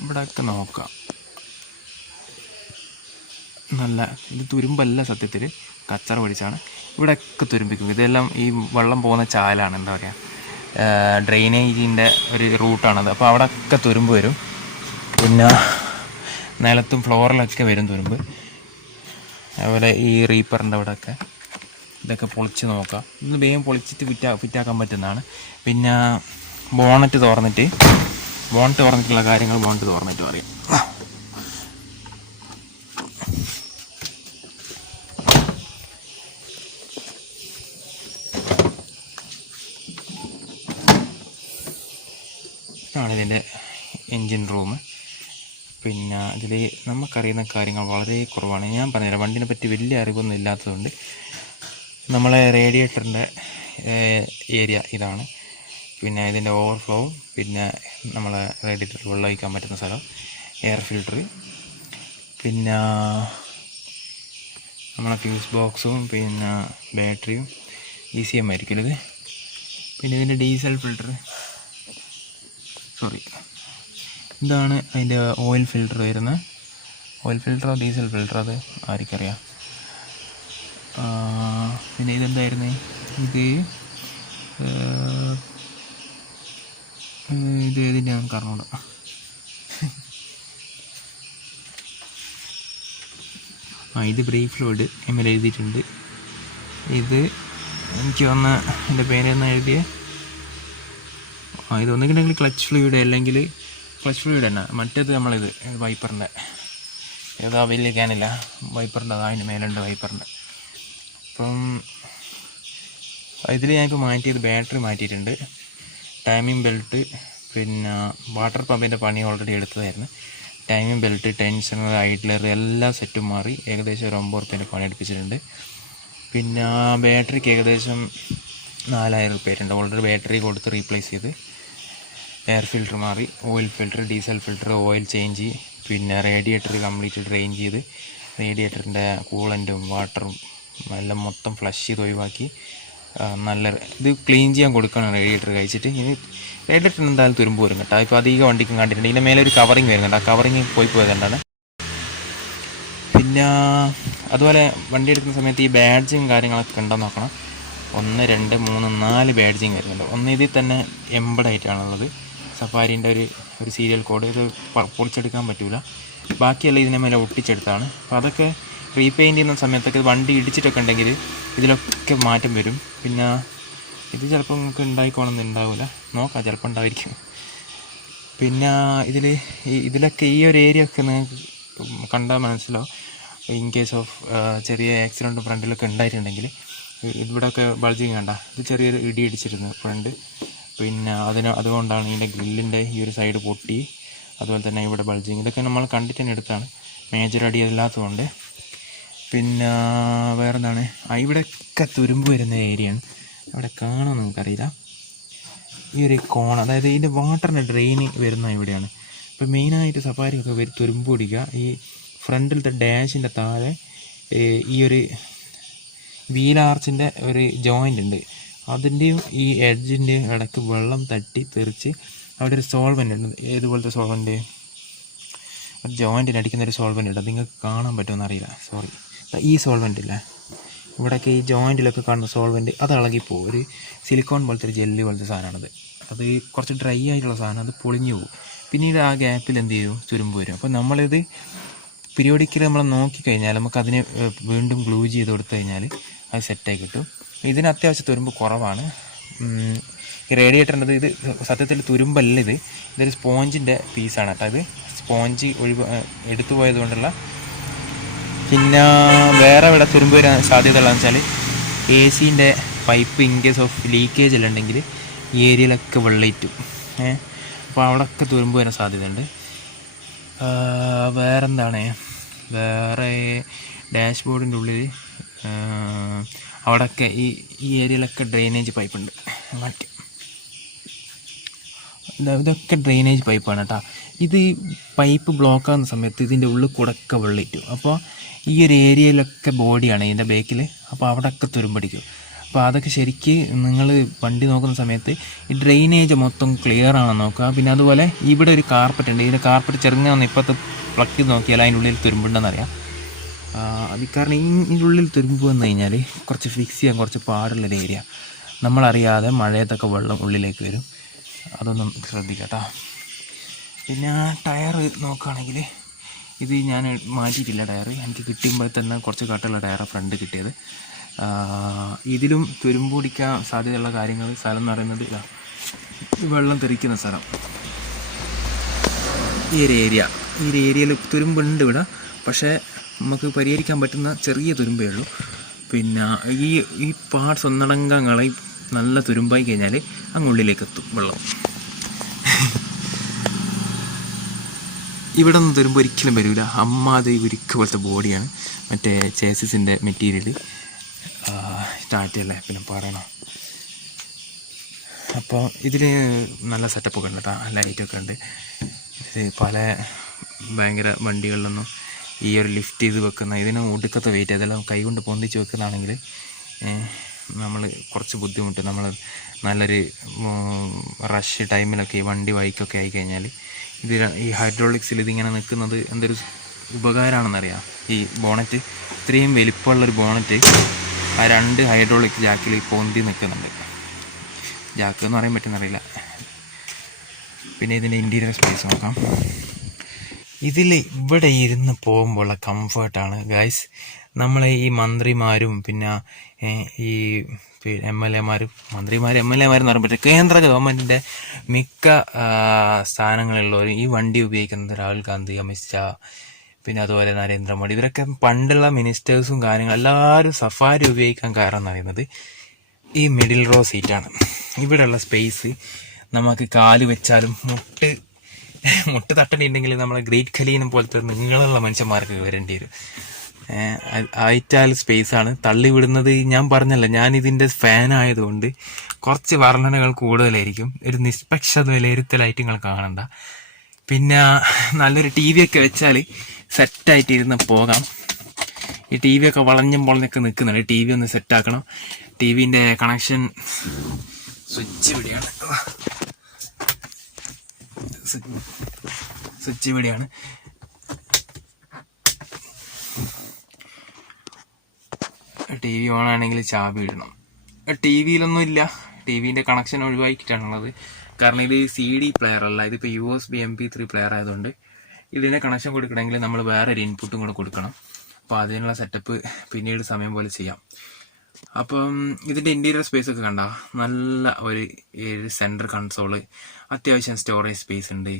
ഇവിടെയൊക്കെ നോക്കാം. നല്ല ഇത് തുരുമ്പല്ല, സത്യത്തിൽ കച്ചറ പിടിച്ചാണ്. ഇവിടെയൊക്കെ തുരുമ്പിക്കും. ഇതെല്ലാം ഈ വെള്ളം പോകുന്ന ചാലാണ്, എന്താ പറയുക, ഡ്രെയിനേജിൻ്റെ ഒരു റൂട്ടാണത്. അപ്പോൾ അവിടെയൊക്കെ തുരുമ്പ് വരും. പിന്നെ നിലത്തും ഫ്ലോറിലൊക്കെ വരും തുരുമ്പ്. അതുപോലെ ഈ റീപ്പറിൻ്റെ അവിടെയൊക്കെ ഇതൊക്കെ പൊളിച്ച് നോക്കാം. ഇത് വേഗം പൊളിച്ചിട്ട് ഫിറ്റാക്കാൻ പറ്റുന്നതാണ്. പിന്നെ ബോണറ്റ് തുറന്നിട്ടുള്ള കാര്യങ്ങൾ ബോണറ്റ് തുറന്നിട്ട് പറയും. ആണ് ഇതിൻ്റെ എൻജിൻ റൂം. പിന്നെ ഇതിൽ നമുക്കറിയുന്ന കാര്യങ്ങൾ വളരെ കുറവാണ്. ഞാൻ പറഞ്ഞുതരാം, വണ്ടിനെ പറ്റി വലിയ അറിവൊന്നും ഇല്ലാത്തതുകൊണ്ട്. നമ്മളെ റേഡിയേറ്ററിൻ്റെ ഏരിയ ഇതാണ്. പിന്നെ ഇതിൻ്റെ ഓവർഫ്ലോവും, പിന്നെ നമ്മളെ റേഡിയേറ്ററിൽ വെള്ളം ഒഴിക്കാൻ പറ്റുന്ന സ്ഥലം, എയർ ഫിൽട്ടർ, പിന്നെ നമ്മളെ ഫ്യൂസ് ബോക്സും, പിന്നെ ബാറ്ററിയും ECM ആയിരിക്കും ഇത്. പിന്നെ ഇതിൻ്റെ ഡീസൽ ഫിൽട്ടർ, ഇതാണ് അതിൻ്റെ ഓയിൽ ഫിൽട്ടർ വരുന്നത്. ഓയിൽ ഫിൽട്ടറോ ഡീസൽ ഫിൽട്ടറോ അത് ആർക്കറിയാം. പിന്നെ ഇതെന്തായിരുന്നു, ഇത് ഏതിൻ്റെ നമുക്ക് അറിഞ്ഞൂടാ. ഇത് ബ്രേക്ക് ഫ്ലൂയിഡ് എമ്മിൽ എഴുതിയിട്ടുണ്ട്. ഇത് എനിക്ക് വന്ന് എൻ്റെ പേരെന്ന് എഴുതിയ ഇത് ഒന്നുകിൽ ക്ലച്ച് ഫ്ലൂയിഡ്, അല്ലെങ്കിൽ ക്ലച്ച് ഫ്ലൂയിഡ് തന്നെ. മറ്റേത് നമ്മളിത് വൈപ്പറിൻ്റെ ഏതാ വലിയ ക്യാനില്ല, വൈപ്പറിൻ്റെ അതിൻ്റെ മേലുണ്ട് വൈപ്പറിൻ്റെ. അപ്പം ഇതിൽ ഞാനിപ്പോൾ മാറ്റിയത് ബാറ്ററി മാറ്റിയിട്ടുണ്ട്, ടൈമിംഗ് ബെൽറ്റ്, പിന്നെ വാട്ടർ പമ്പിൻ്റെ പണി ഓൾറെഡി എടുത്തതായിരുന്നു. ടൈമിംഗ് ബെൽറ്റ്, ടെൻഷനർ, ഐഡ്ലർ എല്ലാ സെറ്റും മാറി ഏകദേശം ഒരു 9 റുപ്യേൻ്റെ പണി എടുപ്പിച്ചിട്ടുണ്ട്. പിന്നെ ബാറ്ററിക്ക് ഏകദേശം 4000 റുപ്യ ആയിട്ടുണ്ട്. ഓൾറെഡി ബാറ്ററി കൊടുത്ത് റീപ്ലേസ് ചെയ്ത്. എയർ ഫിൽറ്റർ മാറി, oil filter, diesel filter, oil change, പിന്നെ റേഡിയേറ്റർ കംപ്ലീറ്റ് ഡ്രെയിൻ ചെയ്ത് റേഡിയേറ്ററിൻ്റെ കൂളൻറ്റും വാട്ടറും എല്ലാം മൊത്തം ഫ്ലഷ് ചെയ്ത് ഒഴിവാക്കി നല്ല ഇത് ക്ലീൻ ചെയ്യാൻ കൊടുക്കണം റേഡിയേറ്റർ കഴിച്ചിട്ട്. ഇനി റേഡിയേറ്ററിന് എന്തായാലും തുരുമ്പ് വരും കേട്ടോ. ഇപ്പോൾ അധികം വണ്ടിക്കും കണ്ടിട്ടുണ്ട്. ഇതിൻ്റെ മേലെ ഒരു കവറിങ് വരുന്നുണ്ട്, ആ കവറിങ് പോയതുകൊണ്ടാണ്. പിന്നെ അതുപോലെ വണ്ടി എടുക്കുന്ന സമയത്ത് ഈ ബാഡ്ജിങ് കാര്യങ്ങളൊക്കെ ഉണ്ടോയെന്ന് നോക്കണം. 1, 2, 3, 4 ബാഡ്ജിങ് വരുന്നുണ്ട്. ഒന്ന് ഇതിൽ തന്നെ എംബഡായിട്ടാണുള്ളത്, സഫാരിൻ്റെ ഒരു സീരിയൽ കോഡ്. ഇത് പൊളിച്ചെടുക്കാൻ പറ്റില്ല, ബാക്കിയെല്ലാം ഇതിൻ്റെ മേലെ ഒട്ടിച്ചെടുത്താണ്. അപ്പോൾ അതൊക്കെ റീപെയിൻറ്റ് ചെയ്യുന്ന സമയത്തൊക്കെ വണ്ടി ഇടിച്ചിട്ടൊക്കെ ഉണ്ടെങ്കിൽ ഇതിലൊക്കെ മാറ്റം വരും. പിന്നെ ഇത് ചിലപ്പോൾ നമുക്ക് ഉണ്ടായിക്കോണമെന്ന് ഉണ്ടാവില്ല, നോക്കാം, ചിലപ്പോൾ ഉണ്ടായിരിക്കും. പിന്നെ ഇതിലൊക്കെ ഈ ഒരു ഏരിയ ഒക്കെ നിങ്ങൾക്ക് കണ്ടാൽ മനസ്സിലാവും. ഇൻ കേസ് ഓഫ് ചെറിയ ആക്സിഡൻറ്റ് ഫ്രണ്ടിലൊക്കെ ഉണ്ടായിട്ടുണ്ടെങ്കിൽ ഇവിടെയൊക്കെ ബൾജിങ് കണ്ട, ഇത് ചെറിയൊരു ഇടി ഇടിച്ചിരുന്നു ഫ്രണ്ട്. പിന്നെ അതുകൊണ്ടാണ് ഇതിൻ്റെ ഗ്രില്ലിൻ്റെ ഈ ഒരു സൈഡ് പൊട്ടി. അതുപോലെ തന്നെ ഇവിടെ ബൾജിങ്, ഇതൊക്കെ നമ്മൾ കണ്ടിട്ട് തന്നെ എടുത്താണ്, മേജർ അടി അല്ലാത്തതുകൊണ്ട്. പിന്നെ വേറെ എന്താണ്, ഇവിടെയൊക്കെ തുരുമ്പ് വരുന്ന ഏരിയയാണ്. അവിടെ കാണുമെന്ന് നമുക്കറിയില്ല. ഈ ഒരു കോൺ, അതായത് ഇതിൻ്റെ വാട്ടറിൻ്റെ ഡ്രെയിൻ വരുന്ന ഇവിടെയാണ്. ഇപ്പോൾ മെയിനായിട്ട് സഫാരിക്കൊക്കെ തുരുമ്പ് പിടിക്കുക ഈ ഫ്രണ്ടിലത്തെ ഡാഷിൻ്റെ താഴെ ഈ ഒരു വീൽ ആർച്ചിൻ്റെ ഒരു ജോയിൻ്റ് ഉണ്ട്, അതിൻ്റെയും ഈ എഡ്ജിൻ്റെയും ഇടയ്ക്ക് വെള്ളം തട്ടി തെറിച്ച് അവിടെ ഒരു സോൾവെൻ്റ് ഉണ്ട്. ഏതുപോലത്തെ സോൾവെൻ്റ്, ഒരു ജോയിൻറ്റിന് അടിക്കുന്നൊരു സോൾവെൻ്റ് ഉണ്ട്, അത് നിങ്ങൾക്ക് കാണാൻ പറ്റുമെന്ന് അറിയില്ല, സോറി. ഈ സോൾവെൻ്റ് ഇല്ല, ഇവിടെയൊക്കെ ഈ ജോയിൻറ്റിലൊക്കെ കാണുന്ന സോൾവെൻ്റ് അത് ഇളകിപ്പോവും. ഒരു സിലിക്കോൺ പോലത്തെ ഒരു ജെല്ല് പോലത്തെ സാധനമാണത്. അത് കുറച്ച് ഡ്രൈ ആയിട്ടുള്ള സാധനം, അത് പൊളിഞ്ഞു പോകും. പിന്നീട് ആ ഗ്യാപ്പിൽ എന്ത് ചെയ്യും, തുരുമ്പ് വരും. അപ്പോൾ നമ്മളിത് പീരിയോഡിക്കലി നമ്മൾ നോക്കിക്കഴിഞ്ഞാൽ നമുക്കതിനെ വീണ്ടും ഗ്ലൂ ചെയ്ത് കൊടുത്തു കഴിഞ്ഞാൽ അത് സെറ്റായി കിട്ടും. ഇതിന് അത്യാവശ്യം തുരുമ്പ് കുറവാണ്. ഈ റേഡിയേറ്ററിൻ്റെ ഇത് സത്യത്തിൽ തുരുമ്പല്ല, ഇതൊരു സ്പോഞ്ചിൻ്റെ പീസാണ് കേട്ടോ. ഇത് സ്പോഞ്ച് എടുത്തു പോയത് കൊണ്ടുള്ള. പിന്നെ വേറെ ഇവിടെ തുരുമ്പ് വരാൻ സാധ്യത ഉള്ളതെന്ന് വെച്ചാൽ AC-ൻ്റെ pipe in case of leakage എല്ലാം ഉണ്ടെങ്കിൽ ഈ ഏരിയയിലൊക്കെ വെള്ളയിറ്റും. അപ്പോൾ അവിടെയൊക്കെ തുരുമ്പ് വരാൻ സാധ്യതയുണ്ട്. വേറെന്താണ്, വേറെ ഡാഷ്ബോർഡിൻ്റെ ഉള്ളിൽ അവിടെയൊക്കെ ഈ ഏരിയയിലൊക്കെ ഡ്രെയിനേജ് പൈപ്പുണ്ട്. മാറ്റി ഇതൊക്കെ ഡ്രെയിനേജ് പൈപ്പാണ് കേട്ടോ. ഇത് പൈപ്പ് ബ്ലോക്ക് ആകുന്ന സമയത്ത് ഇതിൻ്റെ ഉള്ളിൽ കൂടെ ഒക്കെ വെള്ളിറ്റും. അപ്പോൾ ഈ ഒരു ഏരിയയിലൊക്കെ ബോഡിയാണ് ഇതിൻ്റെ ബേക്കിൽ. അപ്പോൾ അവിടെയൊക്കെ തുരുമ്പടിക്കും. അപ്പോൾ അതൊക്കെ ശരിക്ക് നിങ്ങൾ വണ്ടി നോക്കുന്ന സമയത്ത് ഈ ഡ്രെയിനേജ് മൊത്തം ക്ലിയർ ആണെന്ന് നോക്കുക. പിന്നെ അതുപോലെ ഇവിടെ ഒരു കാർപ്പറ്റ് ഉണ്ട്. ഇതിൻ്റെ കാർപ്പറ്റ് ചെറുങ്ങനെ ഇപ്പോഴത്തെ പ്ലഗ് ചെയ്ത് നോക്കിയാൽ അതിൻ്റെ ഉള്ളിൽ തുരുമ്പുണ്ടെന്നറിയാം. അത് കാരണം ഇതിൻ്റെ ഉള്ളിൽ തുരുമ്പ് വന്നു കഴിഞ്ഞാൽ കുറച്ച് ഫിക്സ് ചെയ്യാൻ കുറച്ച് പാടുള്ളൊരു ഏരിയ. നമ്മളറിയാതെ മഴയത്തൊക്കെ വെള്ളം ഉള്ളിലേക്ക് വരും. അതൊന്നും ശ്രദ്ധിക്കട്ടോ. പിന്നെ ടയർ നോക്കുകയാണെങ്കിൽ ഇത് ഞാൻ മാറ്റിയിട്ടില്ല. ടയർ എനിക്ക് കിട്ടുമ്പോൾ തന്നെ കുറച്ച് കട്ടുള്ള ടയറാണ് ഫ്രണ്ട് കിട്ടിയത്. ഇതിലും തുരുമ്പ് പിടിക്കാൻ സാധ്യതയുള്ള സ്ഥലം എന്ന് പറയുന്നത് വെള്ളം തെറിക്കുന്ന സ്ഥലം. ഈ ഒരു ഏരിയയിൽ തുരുമ്പുണ്ട് ഇവിടെ. പക്ഷേ നമുക്ക് പരിഹരിക്കാൻ പറ്റുന്ന ചെറിയ തുരുമ്പേ ഉള്ളൂ. പിന്നെ ഈ പാർട്സ് ഒന്നടങ്കങ്ങളെ നല്ല തുരുമ്പായി കഴിഞ്ഞാൽ അങ്ങുള്ളിലേക്ക് എത്തും വെള്ളം. ഇവിടെ നിന്ന് തുരുമ്പ് ഒരിക്കലും വരില്ല. അമ്മാതിരി ഉരുക്ക് പോലത്തെ ബോഡിയാണ് മറ്റേ ചേസിൻ്റെ മെറ്റീരിയൽ. ടാറ്റയല്ലേ പിന്നെ പറയണം. അപ്പോൾ ഇതിൽ നല്ല സെറ്റപ്പൊക്കെ ഉണ്ട് കേട്ടോ, ലൈറ്റൊക്കെ ഉണ്ട്. ഇത് പല ഭയങ്കര വണ്ടികളിലൊന്നും ഈ ഒരു ലിഫ്റ്റ് ചെയ്ത് വെക്കുന്ന ഇതിന് ഒടുക്കത്തെ വെയിറ്റ് അതെല്ലാം കൈകൊണ്ട് പൊന്തിച്ച് വെക്കുന്നതാണെങ്കിൽ നമ്മൾ കുറച്ച് ബുദ്ധിമുട്ട്. നമ്മൾ നല്ലൊരു റഷ് ടൈമിലൊക്കെ ഈ വണ്ടി വൈക്കൊക്കെ ആയിക്കഴിഞ്ഞാൽ ഈ ഹൈഡ്രോളിക്സിൽ ഇതിങ്ങനെ നിൽക്കുന്നത് എന്തൊരു ഉപകാരമാണെന്നറിയാം. ഈ ബോണറ്റ് ഇത്രയും വലിപ്പമുള്ളൊരു ബോണറ്റ് ആ 2 ഹൈഡ്രോളിക് ജാക്കിൽ പൊന്തി നിൽക്കുന്നുണ്ട്. ജാക്ക് എന്ന് പറയാൻ പറ്റുന്നറിയില്ല. പിന്നെ ഇതിൻ്റെ ഇൻറ്റീരിയർ സ്പേസ് നോക്കാം. ഇവിടെ ഇരുന്ന് പോകുമ്പോഴുള്ള കംഫർട്ടാണ് ഗൈസ്. നമ്മളെ ഈ മന്ത്രിമാരും പിന്നെ ഈ MLA-മാരും MLA-മാരെന്ന് പറയുമ്പോൾ കേന്ദ്ര ഗവൺമെൻറ്റിൻ്റെ മിക്ക സ്ഥാനങ്ങളിലുള്ളവരും ഈ വണ്ടി ഉപയോഗിക്കുന്നത് രാഹുൽ ഗാന്ധി, അമിത്ഷാ, പിന്നെ അതുപോലെ നരേന്ദ്രമോദി, ഇവരൊക്കെ പണ്ടുള്ള മിനിസ്റ്റേഴ്സും കാര്യങ്ങളും എല്ലാവരും സഫാരി ഉപയോഗിക്കാൻ കാരണം എന്ന് പറയുന്നത് ഈ മിഡിൽ റോ സീറ്റാണ്. ഇവിടെയുള്ള സ്പേസ് നമുക്ക് കാല് വെച്ചാലും മുട്ട് തട്ടേണ്ടിയിട്ടുണ്ടെങ്കിൽ നമ്മളെ ഗ്രേറ്റ് ഖലീനെ പോലത്തെ നീളമുള്ള മനുഷ്യന്മാർക്ക് വരേണ്ടി വരും. ആയിട്ടാൽ സ്പേസാണ് തള്ളിവിടുന്നത്. ഞാൻ പറഞ്ഞല്ലോ, ഞാൻ ഇതിൻ്റെ ഫാനായതുകൊണ്ട് കുറച്ച് വർണ്ണനകൾ കൂടുതലായിരിക്കും. ഒരു നിഷ്പക്ഷത വിലയിരുത്തലായിട്ട് നിങ്ങൾ കാണണ്ട. പിന്നെ നല്ലൊരു TV ഒക്കെ വെച്ചാൽ സെറ്റായിട്ട് ഇരുന്ന് പോകാം. ഈ TV ഒക്കെ വളഞ്ഞും പൊളഞ്ഞൊക്കെ നിൽക്കുന്നുണ്ട്. TV ഒന്ന് സെറ്റാക്കണം. TVൻ്റെ കണക്ഷൻ സ്വിച്ച് ഇവിടെയാണ്. TV ഓൺ ആണെങ്കിൽ ചാബി ഇടണം. TV-യിലൊന്നും ഇല്ല. TVൻ്റെ കണക്ഷൻ ഒഴിവാക്കിയിട്ടാണുള്ളത്. കാരണം ഇത് CD പ്ലെയർ അല്ല, ഇതിപ്പോൾ USB MP3 പ്ലെയർ ആയതുകൊണ്ട് ഇതിനെ കണക്ഷൻ കൊടുക്കണമെങ്കിൽ നമ്മൾ വേറൊരു ഇൻപുട്ടും കൂടെ കൊടുക്കണം. അപ്പോൾ അതിനുള്ള സെറ്റപ്പ് പിന്നീട് സമയം പോലെ ചെയ്യാം. അപ്പം ഇതിൻ്റെ ഇൻറ്റീരിയർ സ്പേസ് ഒക്കെ കണ്ട നല്ല ഒരു സെൻറ്റർ കൺസോള്, അത്യാവശ്യം സ്റ്റോറേജ് സ്പേസ് ഉണ്ട്.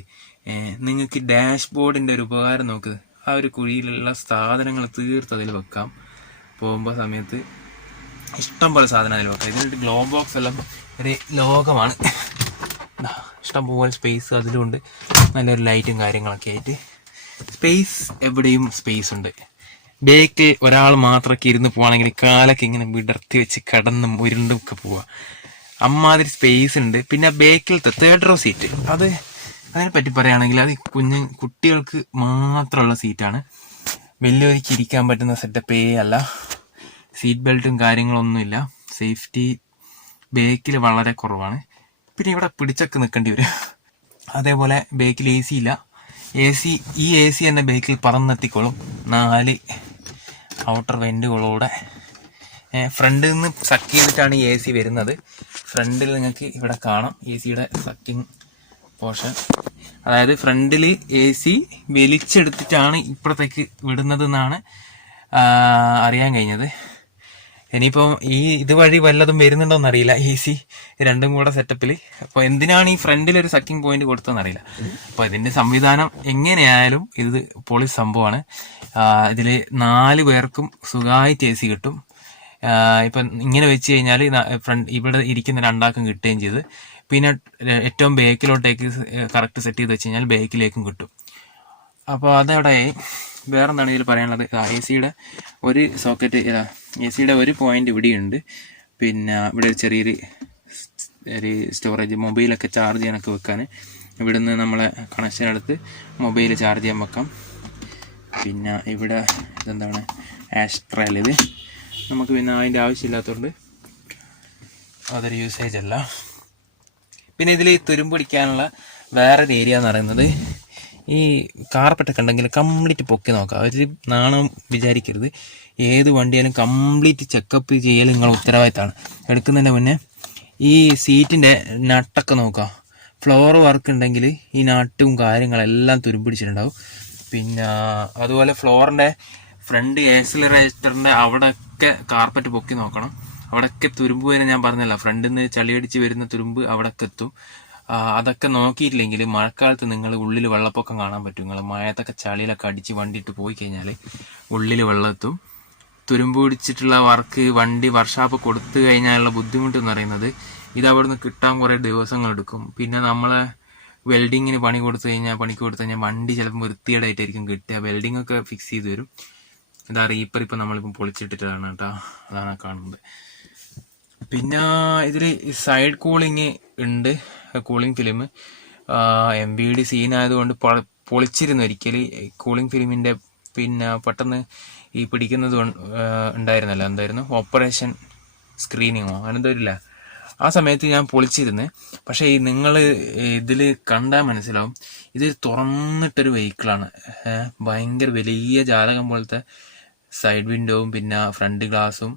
നിങ്ങൾക്ക് ഡാഷ്ബോർഡിൻ്റെ ഒരു ഉപകാരം നോക്ക്. ആ ഒരു കുഴിയിലുള്ള സാധനങ്ങൾ തീർത്ത് അതിൽ വെക്കാം. പോകുമ്പോൾ സമയത്ത് ഇഷ്ടം പോലെ സാധനം അതിൽ വെക്കാം. ഇതിൻ്റെ ഗ്ലോ ബോക്സ് എല്ലാം ഒരു ലോകമാണ്. ഇഷ്ടം പോലെ സ്പേസ് അതിലുണ്ട്. നല്ലൊരു ലൈറ്റും കാര്യങ്ങളൊക്കെ ആയിട്ട് സ്പേസ് എവിടെയും സ്പേസ് ഉണ്ട്. ബേക്ക് ഒരാൾ മാത്രമൊക്കെ ഇരുന്ന് പോവാണെങ്കിൽ കാലൊക്കെ ഇങ്ങനെ വിടർത്തി വെച്ച് കടന്നും ഉരുണ്ടൊക്കെ പോവാം. അമ്മാതിരി സ്പേസ് ഉണ്ട്. പിന്നെ ബേക്കിലത്തെ 3rd റോ സീറ്റ്, അതിനെപ്പറ്റി പറയുകയാണെങ്കിൽ അത് കുട്ടികൾക്ക് മാത്രമുള്ള സീറ്റാണ്. വലിയവർക്ക് ഇരിക്കാൻ പറ്റുന്ന സെറ്റപ്പേ അല്ല. സീറ്റ് ബെൽറ്റും കാര്യങ്ങളൊന്നുമില്ല. സേഫ്റ്റി ബേക്കിൽ വളരെ കുറവാണ്. പിന്നെ ഇവിടെ പിടിച്ചൊക്കെ നിൽക്കേണ്ടി വരും. അതേപോലെ ബേക്കിൽ AC ഇല്ല. ഈ AC തന്നെ ബേക്കിൽ പറന്നെത്തിക്കോളും. 4 ഔട്ടർ വെൻറ്റുകളോടെ ഫ്രണ്ടിൽ നിന്ന് സക്ക് ചെയ്തിട്ടാണ് ഈ AC വരുന്നത്. ഫ്രണ്ടിൽ നിങ്ങൾക്ക് ഇവിടെ കാണാം AC-യുടെ സക്കിങ് പോർഷൻ. അതായത് ഫ്രണ്ടിൽ AC വലിച്ചെടുത്തിട്ടാണ് ഇപ്പുറത്തേക്ക് വിടുന്നത് എന്നാണ് അറിയാൻ കഴിഞ്ഞത്. ഇനിയിപ്പോൾ ഇതുവഴി വല്ലതും വരുന്നുണ്ടോന്ന് അറിയില്ല, AC രണ്ടും കൂടെ സെറ്റപ്പിൽ. അപ്പോൾ എന്തിനാണ് ഈ ഫ്രണ്ടിലൊരു സക്കിങ് പോയിന്റ് കൊടുത്തതെന്ന് അറിയില്ല. അപ്പോൾ ഇതിന്റെ സംവിധാനം എങ്ങനെയായാലും ഇത് പൊളി സംഭവമാണ്. ഇതിൽ 4 പേർക്കും സുഖമായിട്ട് AC കിട്ടും. ഇപ്പം ഇങ്ങനെ വെച്ച് കഴിഞ്ഞാൽ ഇവിടെ ഇരിക്കുന്ന 2 ആൾക്കും കിട്ടുകയും ചെയ്ത്, പിന്നെ ഏറ്റവും ബേക്കിലോട്ടേക്ക് കറക്റ്റ് സെറ്റ് ചെയ്ത് വെച്ച് കഴിഞ്ഞാൽ ബേക്കിലേക്കും കിട്ടും. അപ്പോൾ അതവിടെ വേറെന്താണ് ഇതിൽ പറയാനുള്ളത്? AC-യുടെ ഒരു സോക്കറ്റ്, AC-യുടെ ഒരു പോയിന്റ് ഇവിടെയുണ്ട്. പിന്നെ ഇവിടെ ഒരു ചെറിയൊരു സ്റ്റോറേജ്, മൊബൈലൊക്കെ ചാർജ് ചെയ്യാനൊക്കെ വെക്കാൻ. ഇവിടുന്ന് നമ്മളെ കണക്ഷൻ എടുത്ത് മൊബൈൽ ചാർജ് ചെയ്യാൻ വെക്കാം. പിന്നെ ഇവിടെ ഇതെന്താണ് ആസ്ട്രൽ, ഇത് നമുക്ക് പിന്നെ അതിൻ്റെ ആവശ്യമില്ലാത്തതുകൊണ്ട് അതൊരു യൂസേജ് അല്ല. പിന്നെ ഇതിൽ തുരുമ്പ് പിടിക്കാനുള്ള വേറൊരു ഏരിയ എന്ന് പറയുന്നത്, ഈ കാർപ്പറ്റൊക്കെ ഉണ്ടെങ്കിൽ കംപ്ലീറ്റ് പൊക്കി നോക്കാം. ഒരു നാണം വിചാരിക്കരുത്. ഏത് വണ്ടിയാലും കംപ്ലീറ്റ് ചെക്കപ്പ് ചെയ്യൽ നിങ്ങളുടെ ഉത്തരവാദിത്തമാണ്. എടുക്കുന്നതിൻ്റെ മുന്നേ ഈ സീറ്റിൻ്റെ നട്ടൊക്കെ നോക്കുക. ഫ്ലോർ വർക്ക് ഉണ്ടെങ്കിൽ ഈ നട്ടും കാര്യങ്ങളെല്ലാം തുരുമ്പിടിച്ചിട്ടുണ്ടാവും. പിന്നെ അതുപോലെ ഫ്ലോറിൻ്റെ ഫ്രണ്ട് ആക്സിലറേറ്ററിൻ്റെ അവിടെയൊക്കെ കാർപ്പറ്റ് പൊക്കി നോക്കണം. അവിടെയൊക്കെ തുരുമ്പ് വരെ ഞാൻ പറഞ്ഞല്ലോ, ഫ്രണ്ടിൽ നിന്ന് ചളിയടിച്ച് വരുന്ന തുരുമ്പ് അവിടെയൊക്കെ എത്തും. അതൊക്കെ നോക്കിയിട്ടില്ലെങ്കിൽ മഴക്കാലത്ത് നിങ്ങൾ ഉള്ളിൽ വെള്ളപ്പൊക്കം കാണാൻ പറ്റും. നിങ്ങൾ മഴത്തൊക്കെ ചളിയിലൊക്കെ അടിച്ച് വണ്ടി ഇട്ട് പോയി കഴിഞ്ഞാൽ ഉള്ളിൽ വെള്ളം എത്തും. തുരുമ്പ് പിടിച്ചിട്ടുള്ള വർക്ക് വണ്ടി വർക്ക്ഷോപ്പ് കൊടുത്തു കഴിഞ്ഞാലുള്ള ബുദ്ധിമുട്ട് എന്ന് പറയുന്നത്, ഇത് അവിടെ നിന്ന് കിട്ടാൻ കുറേ ദിവസങ്ങളെടുക്കും. പിന്നെ നമ്മളെ വെൽഡിങ്ങിന് പണിക്ക് കൊടുത്തു കഴിഞ്ഞാൽ വണ്ടി ചിലപ്പോൾ വൃത്തികേടായിട്ടായിരിക്കും കിട്ടുക. വെൽഡിംഗ് ഒക്കെ ഫിക്സ് ചെയ്ത് വരും. ഇതാ റീപ്പർ ഇപ്പം നമ്മളിപ്പം പൊളിച്ചിട്ടിട്ടാണ് കേട്ടോ, അതാണ് കാണുന്നത്. പിന്നെ ഇതിൽ സൈഡ് കൂളിങ് ഉണ്ട്, കൂളിംഗ് ഫിലിം. MVD സീനായതുകൊണ്ട് പൊളിച്ചിരുന്നു ഒരിക്കലും കൂളിംഗ് ഫിലിമിൻ്റെ. പിന്നെ പെട്ടെന്ന് ഈ പിടിക്കുന്നത് ഉണ്ടായിരുന്നല്ലോ, എന്തായിരുന്നു ഓപ്പറേഷൻ സ്ക്രീനിങ്ങോ അങ്ങനെന്തോരില്ല, ആ സമയത്ത് ഞാൻ പൊളിച്ചിരുന്നു. പക്ഷേ നിങ്ങൾ ഇതിൽ കണ്ടാൽ മനസ്സിലാവും, ഇത് തുറന്നിട്ടൊരു വെഹിക്കിളാണ്. ഭയങ്കര വലിയ ജാലകം പോലത്തെ സൈഡ് വിൻഡോവും പിന്നെ ഫ്രണ്ട് ഗ്ലാസും.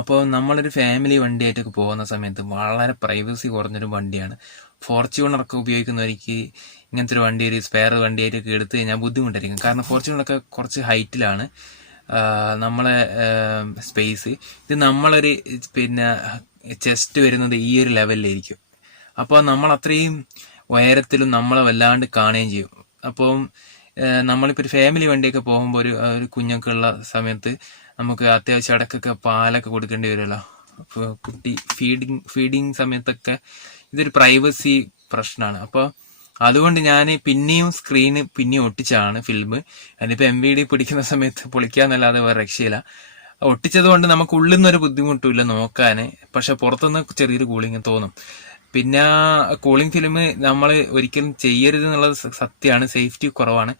അപ്പോൾ നമ്മളൊരു ഫാമിലി വണ്ടിയായിട്ടൊക്കെ പോകുന്ന സമയത്ത് വളരെ പ്രൈവസി കുറഞ്ഞൊരു വണ്ടിയാണ്. ഫോർച്യൂണറൊക്കെ ഉപയോഗിക്കുന്നവർക്ക് ഇങ്ങനത്തെ ഒരു വണ്ടി, ഒരു സ്പെയർ വണ്ടിയായിട്ടൊക്കെ എടുത്തു കഴിഞ്ഞാൽ ബുദ്ധിമുട്ടായിരിക്കും. കാരണം ഫോർച്യൂണറൊക്കെ കുറച്ച് ഹൈറ്റിലാണ് നമ്മളെ സ്പേസ്. ഇത് നമ്മളൊരു പിന്നെ ചെസ്റ്റ് വരുന്നത് ഈ ഒരു ലെവലിലായിരിക്കും. അപ്പോൾ നമ്മൾ അത്രയും ഉയരത്തിലും നമ്മളെ വല്ലാണ്ട് കാണുകയും ചെയ്യും. അപ്പം നമ്മളിപ്പോൾ ഒരു ഫാമിലി വണ്ടിയൊക്കെ പോകുമ്പോൾ ഒരു കുഞ്ഞൊക്കെ ഉള്ള സമയത്ത് നമുക്ക് അത്യാവശ്യം ഇടയ്ക്കൊക്കെ പാലൊക്കെ കൊടുക്കേണ്ടി വരുമല്ലോ. കുട്ടി ഫീഡിങ് സമയത്തൊക്കെ ഇതൊരു പ്രൈവസി പ്രശ്നമാണ്. അപ്പോൾ അതുകൊണ്ട് ഞാൻ പിന്നെയും സ്ക്രീന് ഒട്ടിച്ചാണ് ഫിലിം. അതിനിപ്പോൾ MVD പിടിക്കുന്ന സമയത്ത് പൊളിക്കാന്നല്ലാതെ വേറെ രക്ഷയില്ല. ഒട്ടിച്ചത് കൊണ്ട് നമുക്ക് ഉള്ളിൽ നിന്നൊരു ബുദ്ധിമുട്ടില്ല നോക്കാൻ, പക്ഷെ പുറത്തുനിന്ന് ചെറിയൊരു കൂളിങ് തോന്നും. പിന്നെ കൂളിംഗ് ഫിലിം നമ്മൾ ഒരിക്കലും ചെയ്യരുത് എന്നുള്ളത് സത്യമാണ്, സേഫ്റ്റി കുറവാണ്.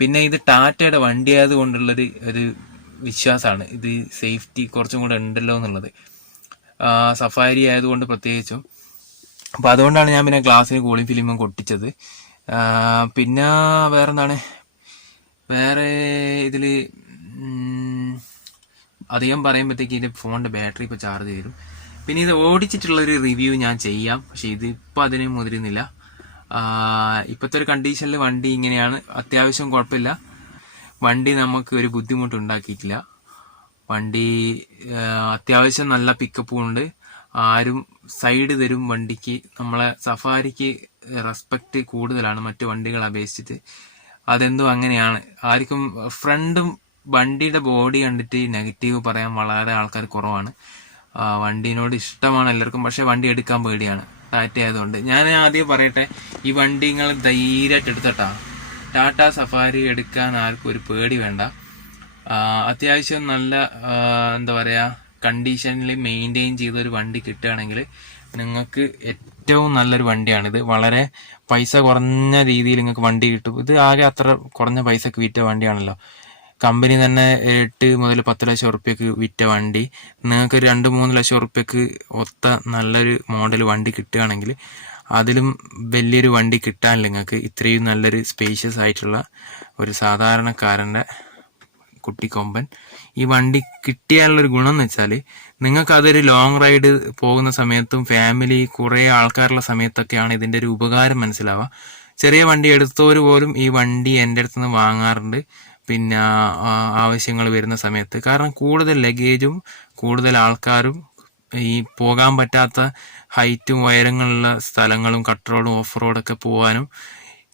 പിന്നെ ഇത് ടാറ്റയുടെ വണ്ടി ആയതുകൊണ്ടുള്ളൊരു വിശ്വാസമാണ്, ഇത് സേഫ്റ്റി കുറച്ചും കൂടെ ഉണ്ടല്ലോ എന്നുള്ളത്. സഫാരി ആയതുകൊണ്ട് പ്രത്യേകിച്ചും. അപ്പം അതുകൊണ്ടാണ് ഞാൻ പിന്നെ ഗ്ലാസ്സിന് കൂളിംഗ് ഫിലിമും കൊട്ടിച്ചത്. പിന്നെ വേറെ ഇതിൽ അധികം പറയുമ്പോഴത്തേക്ക് ഇതിൻ്റെ ഫോണിൻ്റെ ബാറ്ററി ഇപ്പോൾ ചാർജ് ചെയ്യും. പിന്നെ ഇത് ഓടിച്ചിട്ടുള്ളൊരു റിവ്യൂ ഞാൻ ചെയ്യാം, പക്ഷെ ഇതിപ്പോൾ അതിന് മുതിരുന്നില്ല. ഇപ്പോഴത്തെ ഒരു കണ്ടീഷനിൽ വണ്ടി ഇങ്ങനെയാണ്. അത്യാവശ്യം കുഴപ്പമില്ല, വണ്ടി നമുക്ക് ഒരു ബുദ്ധിമുട്ടുണ്ടാക്കിയിട്ടില്ല. വണ്ടി അത്യാവശ്യം നല്ല പിക്കപ്പും ഉണ്ട്. ആരും സൈഡ് തരും വണ്ടിക്ക്. നമ്മളെ സഫാരിക്ക് റെസ്പെക്റ്റ് കൂടുതലാണ് മറ്റു വണ്ടികളെ അപേക്ഷിച്ചിട്ട്. അതെന്തോ അങ്ങനെയാണ്. ആർക്കും ഫ്രണ്ടും വണ്ടിയുടെ ബോഡി കണ്ടിട്ട് നെഗറ്റീവ് പറയാൻ വളരെ ആൾക്കാർ കുറവാണ്. വണ്ടീനോട് ഇഷ്ടമാണ് എല്ലാവർക്കും, പക്ഷെ വണ്ടി എടുക്കാൻ പേടിയാണ് ടാറ്റ ആയതുകൊണ്ട്. ഞാൻ ആദ്യം പറയട്ടെ, ഈ വണ്ടി നിങ്ങൾ ധൈര്യമായിട്ട് എടുത്തട്ടാ. ടാറ്റ സഫാരി എടുക്കാൻ ആർക്കും ഒരു പേടി വേണ്ട. അത്യാവശ്യം നല്ല എന്താ പറയുക കണ്ടീഷനിൽ മെയിൻറ്റെയിൻ ചെയ്തൊരു വണ്ടി കിട്ടുകയാണെങ്കിൽ നിങ്ങൾക്ക് ഏറ്റവും നല്ലൊരു വണ്ടിയാണിത്. വളരെ പൈസ കുറഞ്ഞ രീതിയിൽ നിങ്ങൾക്ക് വണ്ടി കിട്ടും. ഇത് ആകെ അത്ര കുറഞ്ഞ പൈസക്ക് വിറ്റ വണ്ടിയാണല്ലോ. കമ്പനി തന്നെ 8 മുതൽ 10 ലക്ഷം ഉറുപ്പ്യക്ക് വിറ്റ വണ്ടി നിങ്ങൾക്ക് 2-3 ലക്ഷം ഉറുപ്പ്യക്ക് ഒത്ത നല്ലൊരു മോഡൽ വണ്ടി കിട്ടുകയാണെങ്കിൽ അതിലും വലിയൊരു വണ്ടി കിട്ടാനില്ല നിങ്ങൾക്ക്. ഇത്രയും നല്ലൊരു സ്പേഷ്യസ് ആയിട്ടുള്ള ഒരു സാധാരണക്കാരൻ്റെ കുട്ടിക്കൊമ്പൻ. ഈ വണ്ടി കിട്ടിയാലുള്ളൊരു ഗുണം എന്ന് വെച്ചാൽ നിങ്ങൾക്ക് അതൊരു ലോങ് റൈഡ് പോകുന്ന സമയത്തും ഫാമിലി കുറേ ആൾക്കാരുള്ള സമയത്തൊക്കെയാണ് ഇതിൻ്റെ ഒരു ഉപകാരം മനസ്സിലാവുക. ചെറിയ വണ്ടി എടുത്തവർ പോലും ഈ വണ്ടി എൻ്റെ അടുത്ത് നിന്ന് വാങ്ങാറുണ്ട് പിന്നെ ആവശ്യങ്ങൾ വരുന്ന സമയത്ത്. കാരണം കൂടുതൽ ലഗേജും കൂടുതൽ ആൾക്കാരും ഈ പോകാൻ പറ്റാത്ത ഹൈറ്റും ഉയരങ്ങളുള്ള സ്ഥലങ്ങളും കട്ട് റോഡും ഓഫ് റോഡൊക്കെ പോകാനും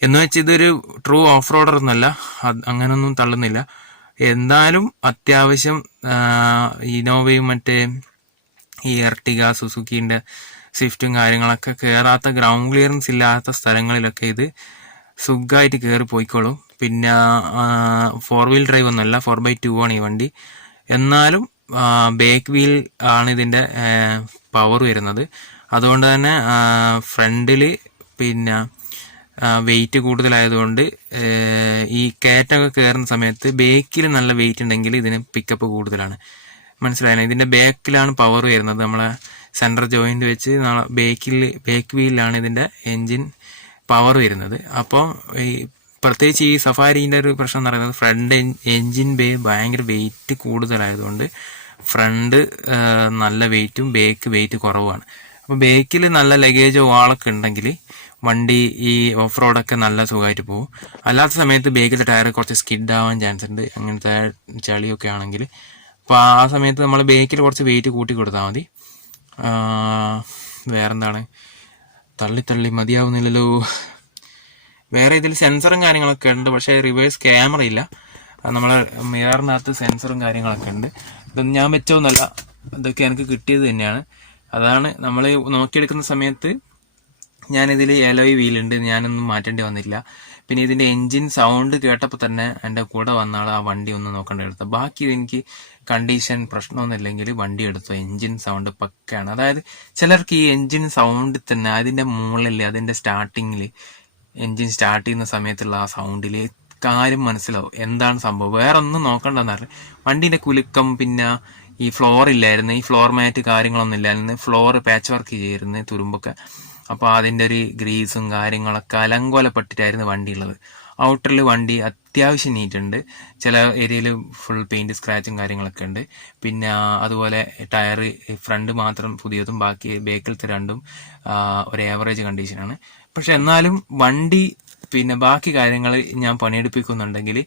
എന്ന് വെച്ച് ഇതൊരു ട്രൂ ഓഫ് റോഡർ ഒന്നുമല്ല, അങ്ങനൊന്നും തള്ളുന്നില്ല. എന്തായാലും അത്യാവശ്യം ഇനോവയും മറ്റേ ഈ എർട്ടിഗ സുസുക്കിൻ്റെ സ്വിഫ്റ്റും കാര്യങ്ങളൊക്കെ കയറാത്ത ഗ്രൗണ്ട് ക്ലിയറൻസ് ഇല്ലാത്ത സ്ഥലങ്ങളിലൊക്കെ ഇത് സുഖമായിട്ട് കയറി പോയിക്കോളും. പിന്നെ 4 വീൽ ഡ്രൈവ് ഒന്നുമല്ല, 4x2 ആണ് ഈ വണ്ടി. എന്നാലും ബാക്ക് വീൽ ആണ് ഇതിൻ്റെ പവർ വരുന്നത്. അതുകൊണ്ട് തന്നെ ഫ്രണ്ടിൽ പിന്നെ വെയിറ്റ് കൂടുതലായതുകൊണ്ട് ഈ കയറ്റമൊക്കെ കയറുന്ന സമയത്ത് ബേക്കിൽ നല്ല വെയിറ്റ് ഉണ്ടെങ്കിൽ ഇതിന് പിക്കപ്പ് കൂടുതലാണ്. മനസ്സിലായില്ല? ഇതിൻ്റെ ബാക്കിലാണ് പവർ വരുന്നത്. നമ്മളെ സെൻറ്റർ ജോയിൻ്റ് വെച്ച് ബാക്ക് വീലിലാണ് ഇതിൻ്റെ എൻജിൻ പവർ വരുന്നത്. അപ്പോൾ ഈ പ്രത്യേകിച്ച് ഈ സഫാരീൻ്റെ ഒരു പ്രശ്നം എന്ന് പറയുന്നത് ഫ്രണ്ട് എൻജിൻ ബേ ഭയങ്കര വെയിറ്റ് കൂടുതലായതുകൊണ്ട് ഫ്രണ്ട് നല്ല വെയിറ്റും ബാക്ക് വെയിറ്റ് കുറവാണ്. അപ്പോൾ ബാക്കിൽ നല്ല ലഗേജോ ആളൊക്കെ ഉണ്ടെങ്കിൽ വണ്ടി ഈ ഓഫ് റോഡൊക്കെ നല്ല സുഖമായിട്ട് പോകും. അല്ലാത്ത സമയത്ത് ബാക്കിലത്തെ ടയർ കുറച്ച് സ്കിഡ് ആവാൻ ചാൻസ് ഉണ്ട്, അങ്ങനത്തെ ചളിയൊക്കെ ആണെങ്കിൽ. അപ്പോൾ ആ സമയത്ത് നമ്മൾ ബാക്കിൽ കുറച്ച് വെയിറ്റ് കൂട്ടി കൊടുത്താൽ മതി. വേറെന്താണ്, തള്ളി മതിയാവുന്നില്ലല്ലോ. വേറെ ഇതിൽ സെൻസറും കാര്യങ്ങളൊക്കെ ഉണ്ട്, പക്ഷേ റിവേഴ്സ് ക്യാമറ ഇല്ല. നമ്മളെ മിററിനകത്ത് സെൻസറും കാര്യങ്ങളൊക്കെ ഉണ്ട്. ഇതൊന്നും ഞാൻ വെച്ചൊന്നുമല്ല, ഇതൊക്കെ എനിക്ക് കിട്ടിയത് തന്നെയാണ്. അതാണ് നമ്മൾ നോക്കിയെടുക്കുന്ന സമയത്ത് ഞാനിതിൽ എലോയ് വീലുണ്ട്, ഞാനൊന്നും മാറ്റേണ്ടി വന്നില്ല. പിന്നെ ഇതിൻ്റെ എൻജിൻ സൗണ്ട് കേട്ടപ്പോൾ തന്നെ എൻ്റെ കൂടെ വന്ന ആൾ ആ വണ്ടി ഒന്ന് നോക്കേണ്ട എടുത്തു. ബാക്കി ഇതെനിക്ക് കണ്ടീഷൻ പ്രശ്നമൊന്നുമില്ലെങ്കിൽ വണ്ടി എടുത്തു. എൻജിൻ സൗണ്ട് പക്കയാണ്. അതായത് ചിലർക്ക് ഈ എൻജിൻ സൗണ്ട് തന്നെ അതിൻ്റെ മുകളിൽ അതിൻ്റെ സ്റ്റാർട്ടിങ്ങിൽ എൻജിൻ സ്റ്റാർട്ട് ചെയ്യുന്ന സമയത്തുള്ള ആ സൗണ്ടിൽ കാര്യം മനസ്സിലാവും എന്താണ് സംഭവം. വേറെ ഒന്നും നോക്കണ്ടെന്നറിയില്ല. വണ്ടീൻ്റെ കുലുക്കം, പിന്നെ ഈ ഫ്ലോർ ഇല്ലായിരുന്നു, ഈ ഫ്ലോർ മാറ്റ് കാര്യങ്ങളൊന്നും ഇല്ലായിരുന്നു, ഫ്ലോർ പാച്ച് വർക്ക് ചെയ്യായിരുന്നു തുരുമ്പൊക്കെ. അപ്പോൾ അതിൻ്റെ ഒരു ഗ്രീസും കാര്യങ്ങളൊക്കെ അലങ്കോലപ്പെട്ടിട്ടായിരുന്നു വണ്ടി ഉള്ളത്. ഔട്ടറിൽ വണ്ടി അത്യാവശ്യം നീറ്റുണ്ട്, ചില ഏരിയയിൽ ഫുൾ പെയിൻറ് സ്ക്രാച്ചും കാര്യങ്ങളൊക്കെ ഉണ്ട്. പിന്നെ അതുപോലെ ടയർ ഫ്രണ്ട് മാത്രം പുതിയതും ബാക്കി ബാക്കിലത്തെ രണ്ടും ഒരു ആവറേജ് കണ്ടീഷനാണ്. പക്ഷെ എന്നാലും വണ്ടി പിന്നെ ബാക്കി കാര്യങ്ങൾ ഞാൻ പണിയെടുപ്പിക്കുന്നുണ്ടെങ്കിൽ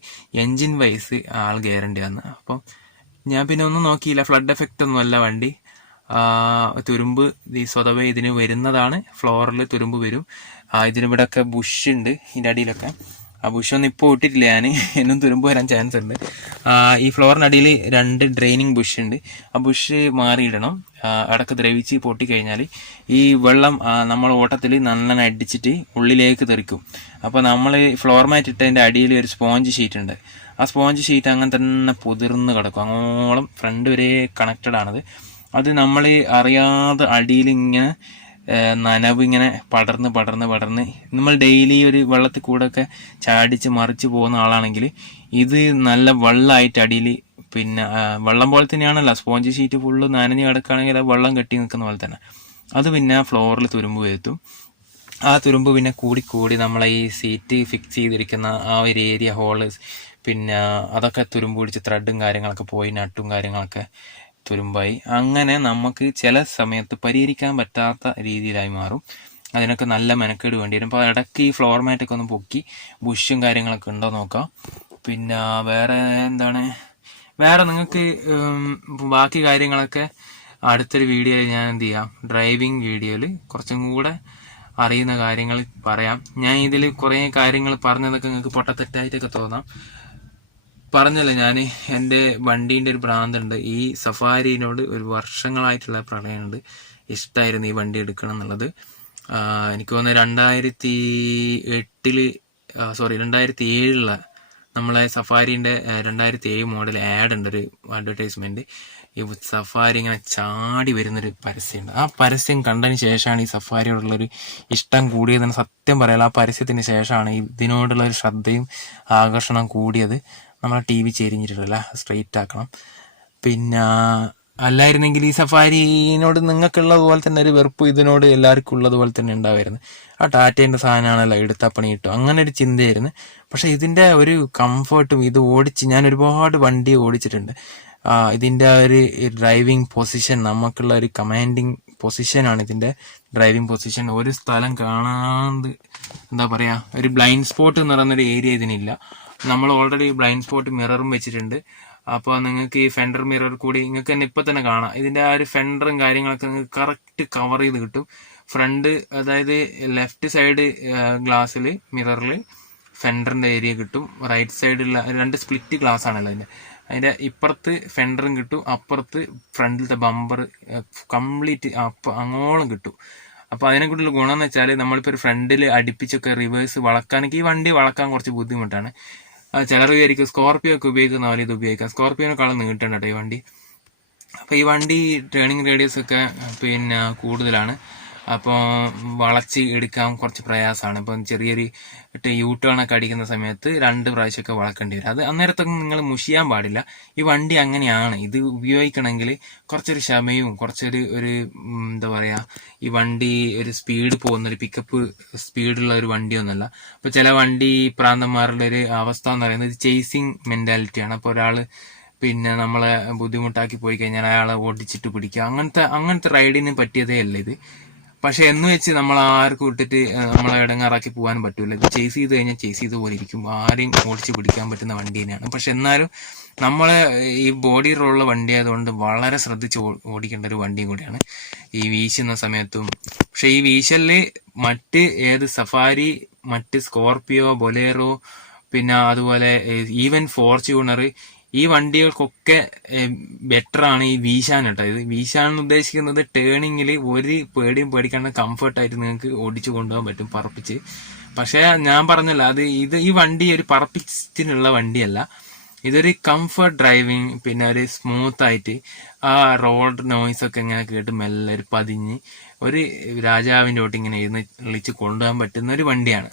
എൻജിൻ വൈസ് ആൾ ഗ്യാരണ്ടി വന്ന്. അപ്പം ഞാൻ പിന്നെ ഒന്നും നോക്കിയില്ല, ഫ്ലഡ് എഫക്റ്റ് ഒന്നുമല്ല വണ്ടി. തുരുമ്പ് ഈ സ്വതവേ ഇതിന് വരുന്നതാണ്, ഫ്ലോറിൽ തുരുമ്പ് വരും. ഇതിനിവിടെ ഒക്കെ ബുഷ് ഉണ്ട്, ഇതിൻ്റെ അടിയിലൊക്കെ. ആ ബുഷൊന്നും ഇപ്പോൾ ഇട്ടിട്ടില്ല ഞാൻ, എന്നും തുരുമ്പ് വരാൻ ചാൻസ് ഉണ്ട്. ഈ ഫ്ലോറിനടിയിൽ 2 ഡ്രെയിനിങ് ബുഷ് ഉണ്ട്, ആ ബുഷ് മാറിയിടണം. ഇടക്ക് ദ്രവിച്ച് പൊട്ടിക്കഴിഞ്ഞാൽ ഈ വെള്ളം നമ്മൾ ഓട്ടത്തിൽ നല്ലോണം അടിച്ചിട്ട് ഉള്ളിലേക്ക് തെറിക്കും. അപ്പോൾ നമ്മൾ ഫ്ലോർ മാറ്റ് ഇട്ടതിൻ്റെ അടിയിൽ ഒരു സ്പോഞ്ച് ഷീറ്റ് ഉണ്ട്, ആ സ്പോഞ്ച് ഷീറ്റ് അങ്ങനെ തന്നെ പുതിർന്ന് കിടക്കും, അങ്ങോളം ഫ്രണ്ട് വരെ കണക്റ്റഡ് ആണത്. അത് നമ്മൾ അറിയാതെ അടിയിൽ ഇങ്ങനെ നനവ് ഇങ്ങനെ പടർന്ന് നമ്മൾ ഡെയിലി ഒരു വെള്ളത്തിൽ കൂടെ ഒക്കെ ചാടിച്ച് മറിച്ച് പോകുന്ന ആളാണെങ്കിൽ ഇത് നല്ല വെള്ളമായിട്ട് അടിയിൽ, പിന്നെ വെള്ളം പോലെ തന്നെയാണല്ലോ സ്പോഞ്ച് ഷീറ്റ് ഫുള്ള് നനഞ്ഞ് കിടക്കുകയാണെങ്കിൽ അത് വെള്ളം കെട്ടി നിൽക്കുന്ന പോലെ തന്നെ അത് പിന്നെ ഫ്ലോറിൽ തുരുമ്പ് വരുത്തും. ആ തുരുമ്പ് പിന്നെ കൂടി നമ്മളെ ഈ സീറ്റ് ഫിക്സ് ചെയ്തിരിക്കുന്ന ആ ഒരു ഏരിയ ഹോള് പിന്നെ അതൊക്കെ തുരുമ്പ് പിടിച്ച് ത്രെഡും കാര്യങ്ങളൊക്കെ പോയി, നട്ടും കാര്യങ്ങളൊക്കെ തുരുമ്പായി. അങ്ങനെ നമുക്ക് ചില സമയത്ത് പരിഹരിക്കാൻ പറ്റാത്ത രീതിയിലായി മാറും. അതിനൊക്കെ നല്ല മെനക്കേട് വേണ്ടി വരും. അപ്പോൾ ഇടയ്ക്ക് ഈ ഫ്ലോർ മാറ്റൊക്കെ ഒന്ന് പൊക്കി ബുഷും കാര്യങ്ങളൊക്കെ ഉണ്ടോ നോക്കാം. പിന്നെ വേറെ എന്താണ്, വേറെ നിങ്ങൾക്ക് ബാക്കി കാര്യങ്ങളൊക്കെ അടുത്തൊരു വീഡിയോയിൽ ഞാൻ എന്ത് ചെയ്യാം, ഡ്രൈവിംഗ് വീഡിയോയിൽ കുറച്ചും കൂടെ അറിയുന്ന കാര്യങ്ങൾ പറയാം. ഞാൻ ഇതിൽ കുറേ കാര്യങ്ങൾ പറഞ്ഞതൊക്കെ നിങ്ങൾക്ക് പൊട്ടത്തെറ്റായിട്ടൊക്കെ തോന്നാം. പറഞ്ഞല്ലോ, ഞാൻ എൻ്റെ വണ്ടീൻ്റെ ഒരു ഭ്രാന്തുണ്ട്. ഈ സഫാരിനോട് ഒരു വർഷങ്ങളായിട്ടുള്ള പ്രണയമുണ്ട്, ഇഷ്ടമായിരുന്നു ഈ വണ്ടി എടുക്കണം എന്നുള്ളത്. എനിക്ക് തോന്നുന്നു 2007 നമ്മളെ സഫാരീൻ്റെ 2007 മോഡൽ ആഡ് ഉണ്ട്, ഒരു അഡ്വർടൈസ്മെൻറ്റ്. ഈ സഫാരി ഇങ്ങനെ ചാടി വരുന്നൊരു പരസ്യമുണ്ട്. ആ പരസ്യം കണ്ടതിന് ശേഷമാണ് ഈ സഫാരിയോടുള്ളൊരു ഇഷ്ടം കൂടിയതെന്ന് സത്യം പറയാം. ആ പരസ്യത്തിന് ശേഷമാണ് ഇതിനോടുള്ളൊരു ശ്രദ്ധയും ആകർഷണം കൂടിയത്. നമ്മളെ TV ചെരിഞ്ഞിട്ടില്ല, സ്ട്രെയിറ്റ് ആക്കണം. പിന്നെ അല്ലായിരുന്നെങ്കിൽ ഈ സഫാരിനോട് നിങ്ങൾക്കുള്ളതുപോലെ തന്നെ ഒരു വെറുപ്പ് ഇതിനോട് എല്ലാവർക്കും ഉള്ളതുപോലെ തന്നെ ഉണ്ടാവായിരുന്നു. ആ ടാറ്റേൻ്റെ സാധനമാണല്ലോ, എടുത്താൽ പണി കിട്ടും, അങ്ങനെ ഒരു ചിന്തയായിരുന്നു. പക്ഷെ ഇതിൻ്റെ ഒരു കംഫർട്ടും ഇത് ഓടിച്ച് ഞാൻ ഒരുപാട് വണ്ടി ഓടിച്ചിട്ടുണ്ട്. ഇതിൻ്റെ ഒരു ഡ്രൈവിംഗ് പൊസിഷൻ, നമുക്കുള്ള ഒരു കമാൻഡിങ് പൊസിഷനാണ് ഇതിൻ്റെ ഡ്രൈവിംഗ് പൊസിഷൻ. ഒരു സ്ഥലം കാണാണ്ട് എന്താ പറയുക, ഒരു ബ്ലൈൻഡ് സ്പോട്ട് എന്ന് പറയുന്നൊരു ഏരിയ ഇതിനില്ല. നമ്മൾ ഓൾറെഡി ബ്ലൈൻഡ് സ്പോട്ട് മിററും വെച്ചിട്ടുണ്ട്. അപ്പോൾ നിങ്ങൾക്ക് ഈ ഫെൻഡർ മിറർ കൂടി നിങ്ങൾക്ക് തന്നെ ഇപ്പം തന്നെ കാണാം. ഇതിൻ്റെ ആ ഒരു ഫെൻഡറും കാര്യങ്ങളൊക്കെ നിങ്ങൾക്ക് കറക്റ്റ് കവർ ചെയ്ത് കിട്ടും. ഫ്രണ്ട്, അതായത് ലെഫ്റ്റ് സൈഡ് ഗ്ലാസ്സിൽ മിററിൽ ഫെൻഡറിൻ്റെ ഏരിയ കിട്ടും. റൈറ്റ് സൈഡിലുള്ള 2 സ്പ്ലിറ്റ് ഗ്ലാസ് ആണല്ലോ അതിൻ്റെ ഇപ്പുറത്ത് ഫെൻഡറും കിട്ടും, അപ്പുറത്ത് ഫ്രണ്ടിലത്തെ ബമ്പർ കംപ്ലീറ്റ് അങ്ങോളം കിട്ടും. അപ്പോൾ അതിനെക്കുറിച്ചുള്ള ഗുണം എന്ന് വെച്ചാൽ നമ്മളിപ്പോൾ ഒരു ഫ്രണ്ടിൽ അടുപ്പിച്ചൊക്കെ റിവേഴ്സ് വളക്കാനൊക്കെ ഈ വണ്ടി വളക്കാൻ കുറച്ച് ബുദ്ധിമുട്ടാണ്. ചിലർ വിചാരിക്കും സ്കോർപ്പിയോ ഒക്കെ ഉപയോഗിക്കുന്ന പോലെ ഇത് ഉപയോഗിക്കാം. സ്കോർപ്പിയോനെക്കാളും നീട്ടണ്ട കേട്ടോ ഈ വണ്ടി. അപ്പോൾ ഈ വണ്ടി ടേണിങ് റേഡിയസ് ഒക്കെ പിന്നെ കൂടുതലാണ്. അപ്പോൾ വളച്ച് എടുക്കാൻ കുറച്ച് പ്രയാസമാണ്. ഇപ്പം ചെറിയൊരു യൂ ടേണൊക്കെ അടിക്കുന്ന സമയത്ത് 2 പ്രാവശ്യമൊക്കെ വളക്കേണ്ടി വരും. അത് അന്നേരത്തൊക്കെ നിങ്ങൾ മുഷിയാൻ പാടില്ല. ഈ വണ്ടി അങ്ങനെയാണ്. ഇത് ഉപയോഗിക്കണമെങ്കിൽ കുറച്ചൊരു ക്ഷമയും കുറച്ചൊരു എന്താ പറയുക, ഈ വണ്ടി ഒരു സ്പീഡ് പോകുന്നൊരു പിക്കപ്പ് സ്പീഡുള്ള ഒരു വണ്ടിയൊന്നുമല്ല. അപ്പോൾ ചില വണ്ടി പ്രാന്തന്മാരുടെ ഒരു അവസ്ഥ എന്ന് പറയുന്നത് ചേസിങ് മെൻറ്റാലിറ്റിയാണ്. അപ്പോൾ ഒരാൾ പിന്നെ നമ്മളെ ബുദ്ധിമുട്ടാക്കി പോയി കഴിഞ്ഞാൽ അയാളെ ഓടിച്ചിട്ട് പിടിക്കുക, അങ്ങനത്തെ റൈഡിന് പറ്റിയതേ അല്ല ഇത്. പക്ഷെ എന്ന് വെച്ച് നമ്മൾ ആർക്കും ഇട്ടിട്ട് നമ്മളെ ഇടങ്ങാറാക്കി പോകാനും പറ്റൂല. ഇത് ചേസ് ചെയ്ത് കഴിഞ്ഞാൽ ചേസ് ചെയ്ത പോലെ ഇരിക്കും, ആരെയും ഓടിച്ച് പിടിക്കാൻ പറ്റുന്ന വണ്ടി തന്നെയാണ്. പക്ഷെ എന്നാലും നമ്മളെ ഈ ബോഡി റോളുള്ള വണ്ടി ആയതുകൊണ്ട് വളരെ ശ്രദ്ധിച്ച് ഓടിക്കേണ്ട ഒരു വണ്ടിയും കൂടിയാണ് ഈ വീശുന്ന സമയത്തും. പക്ഷെ ഈ വീശലില് മറ്റ് ഏത് സഫാരി, മറ്റ് സ്കോർപ്പിയോ, ബൊലേറോ, പിന്നെ അതുപോലെ ഈവൻ ഫോർച്യൂണർ, ഈ വണ്ടികൾക്കൊക്കെ ബെറ്റർ ആണ് ഈ വീശാൻ കേട്ടോ. ഇത് വീശാൻ ഉദ്ദേശിക്കുന്നത് ടേണിങ്ങിൽ ഒരു പേടിയും പേടിക്കാണ്ട് കംഫർട്ടായിട്ട് നിങ്ങൾക്ക് ഓടിച്ചു കൊണ്ടുപോകാൻ പറ്റും പറപ്പിച്ച്. പക്ഷേ ഞാൻ പറഞ്ഞല്ലോ, ഈ വണ്ടി ഒരു പറപ്പിച്ചിനുള്ള വണ്ടിയല്ല. ഇതൊരു കംഫർട്ട് ഡ്രൈവിങ്, പിന്നെ ഒരു സ്മൂത്ത് ആയിട്ട് ആ റോഡ് നോയ്സ് ഒക്കെ ഇങ്ങനെ കേട്ട് മെല്ലെ ഒരു പതിഞ്ഞ് ഒരു രാജാവിൻ്റെ തൊട്ട് ഇങ്ങനെ വിളിച്ച് കൊണ്ടുപോകാൻ പറ്റുന്ന ഒരു വണ്ടിയാണ്.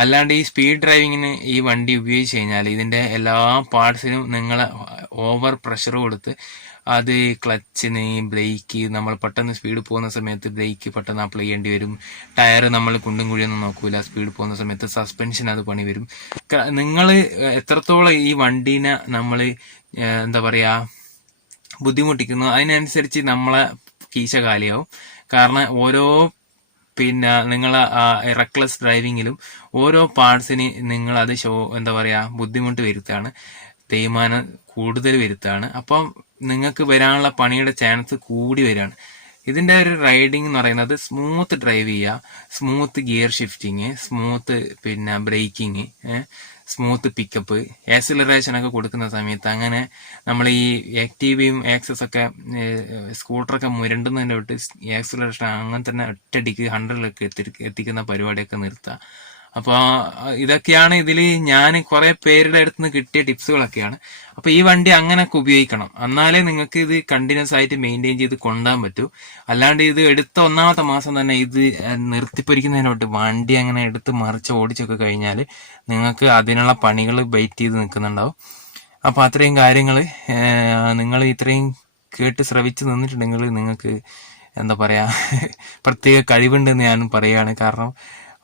അല്ലാണ്ട് ഈ സ്പീഡ് ഡ്രൈവിങ്ങിന് ഈ വണ്ടി ഉപയോഗിച്ച് കഴിഞ്ഞാൽ ഇതിൻ്റെ എല്ലാ പാർട്സിനും നിങ്ങൾ ഓവർ പ്രഷർ കൊടുത്ത് അത് ക്ലച്ചിന്, ബ്രേക്ക്, നമ്മൾ പെട്ടെന്ന് സ്പീഡ് പോകുന്ന സമയത്ത് ബ്രേക്ക് പെട്ടെന്ന് അപ്ലൈ ചെയ്യേണ്ടി വരും. ടയർ നമ്മൾ കുണ്ടും കുഴിയൊന്നും നോക്കൂല, സ്പീഡ് പോകുന്ന സമയത്ത് സസ്പെൻഷൻ അത് പണി വരും. നിങ്ങൾ എത്രത്തോളം ഈ വണ്ടീനെ നമ്മൾ എന്താ പറയുക ബുദ്ധിമുട്ടിക്കുന്നു, അതിനനുസരിച്ച് നമ്മളെ കീശ കാലിയാവും. കാരണം ഓരോ പിന്നെ നിങ്ങൾ റെക്ലെസ് ഡ്രൈവിങ്ങിലും ഓരോ പാർട്സിന് നിങ്ങൾ അത് എന്താ പറയുക ബുദ്ധിമുട്ട് വരുത്താണ്, തേയ്മാനം കൂടുതൽ വരുത്താണ്. അപ്പം നിങ്ങൾക്ക് വരാനുള്ള പണിയുടെ ചാൻസ് കൂടി വരികയാണ്. ഇതിൻ്റെ ഒരു റൈഡിങ് എന്ന് പറയുന്നത് സ്മൂത്ത് ഡ്രൈവ് ചെയ്യുക, സ്മൂത്ത് ഗിയർ ഷിഫ്റ്റിങ്, സ്മൂത്ത് പിന്നെ ബ്രേക്കിങ്, സ്മൂത്ത് പിക്കപ്പ്, ആക്സിലറേഷനൊക്കെ കൊടുക്കുന്ന സമയത്ത് അങ്ങനെ നമ്മൾ ഈ ആക്റ്റീവയും ആക്സസ് ഒക്കെ സ്കൂട്ടറൊക്കെ മുരണ്ടുന്നതിൻ്റെ തൊട്ട് ആക്സിലറേഷൻ അങ്ങനെ തന്നെ ഒറ്റയടിക്ക് 100-ലൊക്കെ എത്തിക്കുന്ന പരിപാടിയൊക്കെ നിർത്തുക. അപ്പോൾ ഇതൊക്കെയാണ് ഇതിൽ ഞാൻ കുറേ പേരുടെ അടുത്ത് നിന്ന് കിട്ടിയ ടിപ്സുകളൊക്കെയാണ്. അപ്പോൾ ഈ വണ്ടി അങ്ങനെയൊക്കെ ഉപയോഗിക്കണം, എന്നാലേ നിങ്ങൾക്ക് ഇത് കണ്ടിന്യൂസ് ആയിട്ട് മെയിൻറ്റെയിൻ ചെയ്ത് കൊണ്ടുപോകാൻ പറ്റൂ. അല്ലാണ്ട് ഇത് എടുത്ത 1ാമത്തെ മാസം തന്നെ ഇത് നിർത്തിപ്പൊരിക്കുന്നതിനോട്ട് വണ്ടി അങ്ങനെ എടുത്ത് മറിച്ച് ഓടിച്ചൊക്കെ കഴിഞ്ഞാൽ നിങ്ങൾക്ക് അതിനുള്ള പണികൾ വെയിറ്റ് ചെയ്ത് നിൽക്കുന്നുണ്ടാവും. അപ്പോൾ അത്രയും കാര്യങ്ങൾ നിങ്ങൾ ഇത്രയും കേട്ട് ശ്രവിച്ച് നിന്നിട്ടുണ്ടെങ്കിൽ നിങ്ങൾക്ക് എന്താ പറയുക പ്രത്യേക കഴിവുണ്ടെന്ന് ഞാൻ പറയുകയാണ്. കാരണം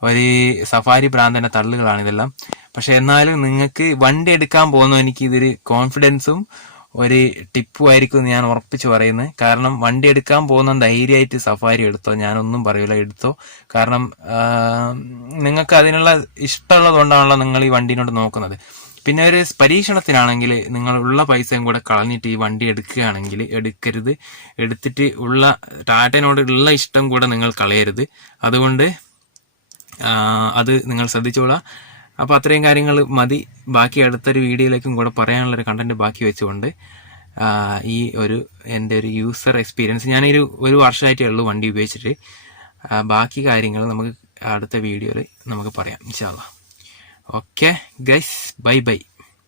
ഒരു സഫാരി ഭ്രാന്തന്റെ തള്ളുകളാണ് ഇതെല്ലാം. പക്ഷെ എന്നാലും നിങ്ങൾക്ക് വണ്ടി എടുക്കാൻ പോകുന്ന എനിക്ക് ഇതൊരു കോൺഫിഡൻസും ഒരു ടിപ്പും ആയിരിക്കും എന്ന് ഞാൻ ഉറപ്പിച്ച് പറയുന്നത്. കാരണം വണ്ടി എടുക്കാൻ പോകുന്ന ധൈര്യമായിട്ട് സഫാരി എടുത്തോ, ഞാനൊന്നും പറയൂല, എടുത്തോ. കാരണം നിങ്ങൾക്ക് അതിനുള്ള ഇഷ്ടമുള്ളത് കൊണ്ടാണല്ലോ നിങ്ങൾ ഈ വണ്ടീനോട് നോക്കുന്നത്. പിന്നെ ഒരു പരീക്ഷണത്തിനാണെങ്കിൽ നിങ്ങൾ ഉള്ള പൈസയും കൂടെ കളഞ്ഞിട്ട് ഈ വണ്ടി എടുക്കുകയാണെങ്കിൽ എടുക്കരുത്. എടുത്തിട്ട് ടാറ്റനോട് ഉള്ള ഇഷ്ടം കൂടെ നിങ്ങൾ കളയരുത്. അതുകൊണ്ട് അത് നിങ്ങൾ ശ്രദ്ധിച്ചോളാം. അപ്പോൾ അത്രയും കാര്യങ്ങൾ മതി. ബാക്കി അടുത്തൊരു വീഡിയോയിലേക്കും കൂടെ പറയാനുള്ളൊരു കണ്ടന്റ് ബാക്കി വെച്ചുകൊണ്ട് ഈ എൻ്റെ ഒരു യൂസർ എക്സ്പീരിയൻസ് ഒരു വർഷമായിട്ടേ ഉള്ളൂ വണ്ടി ഉപയോഗിച്ചിട്ട്. ബാക്കി കാര്യങ്ങൾ നമുക്ക് അടുത്ത വീഡിയോയിൽ നമുക്ക് പറയാം ഇൻഷാ അല്ലാഹ്. Okay guys, bye by.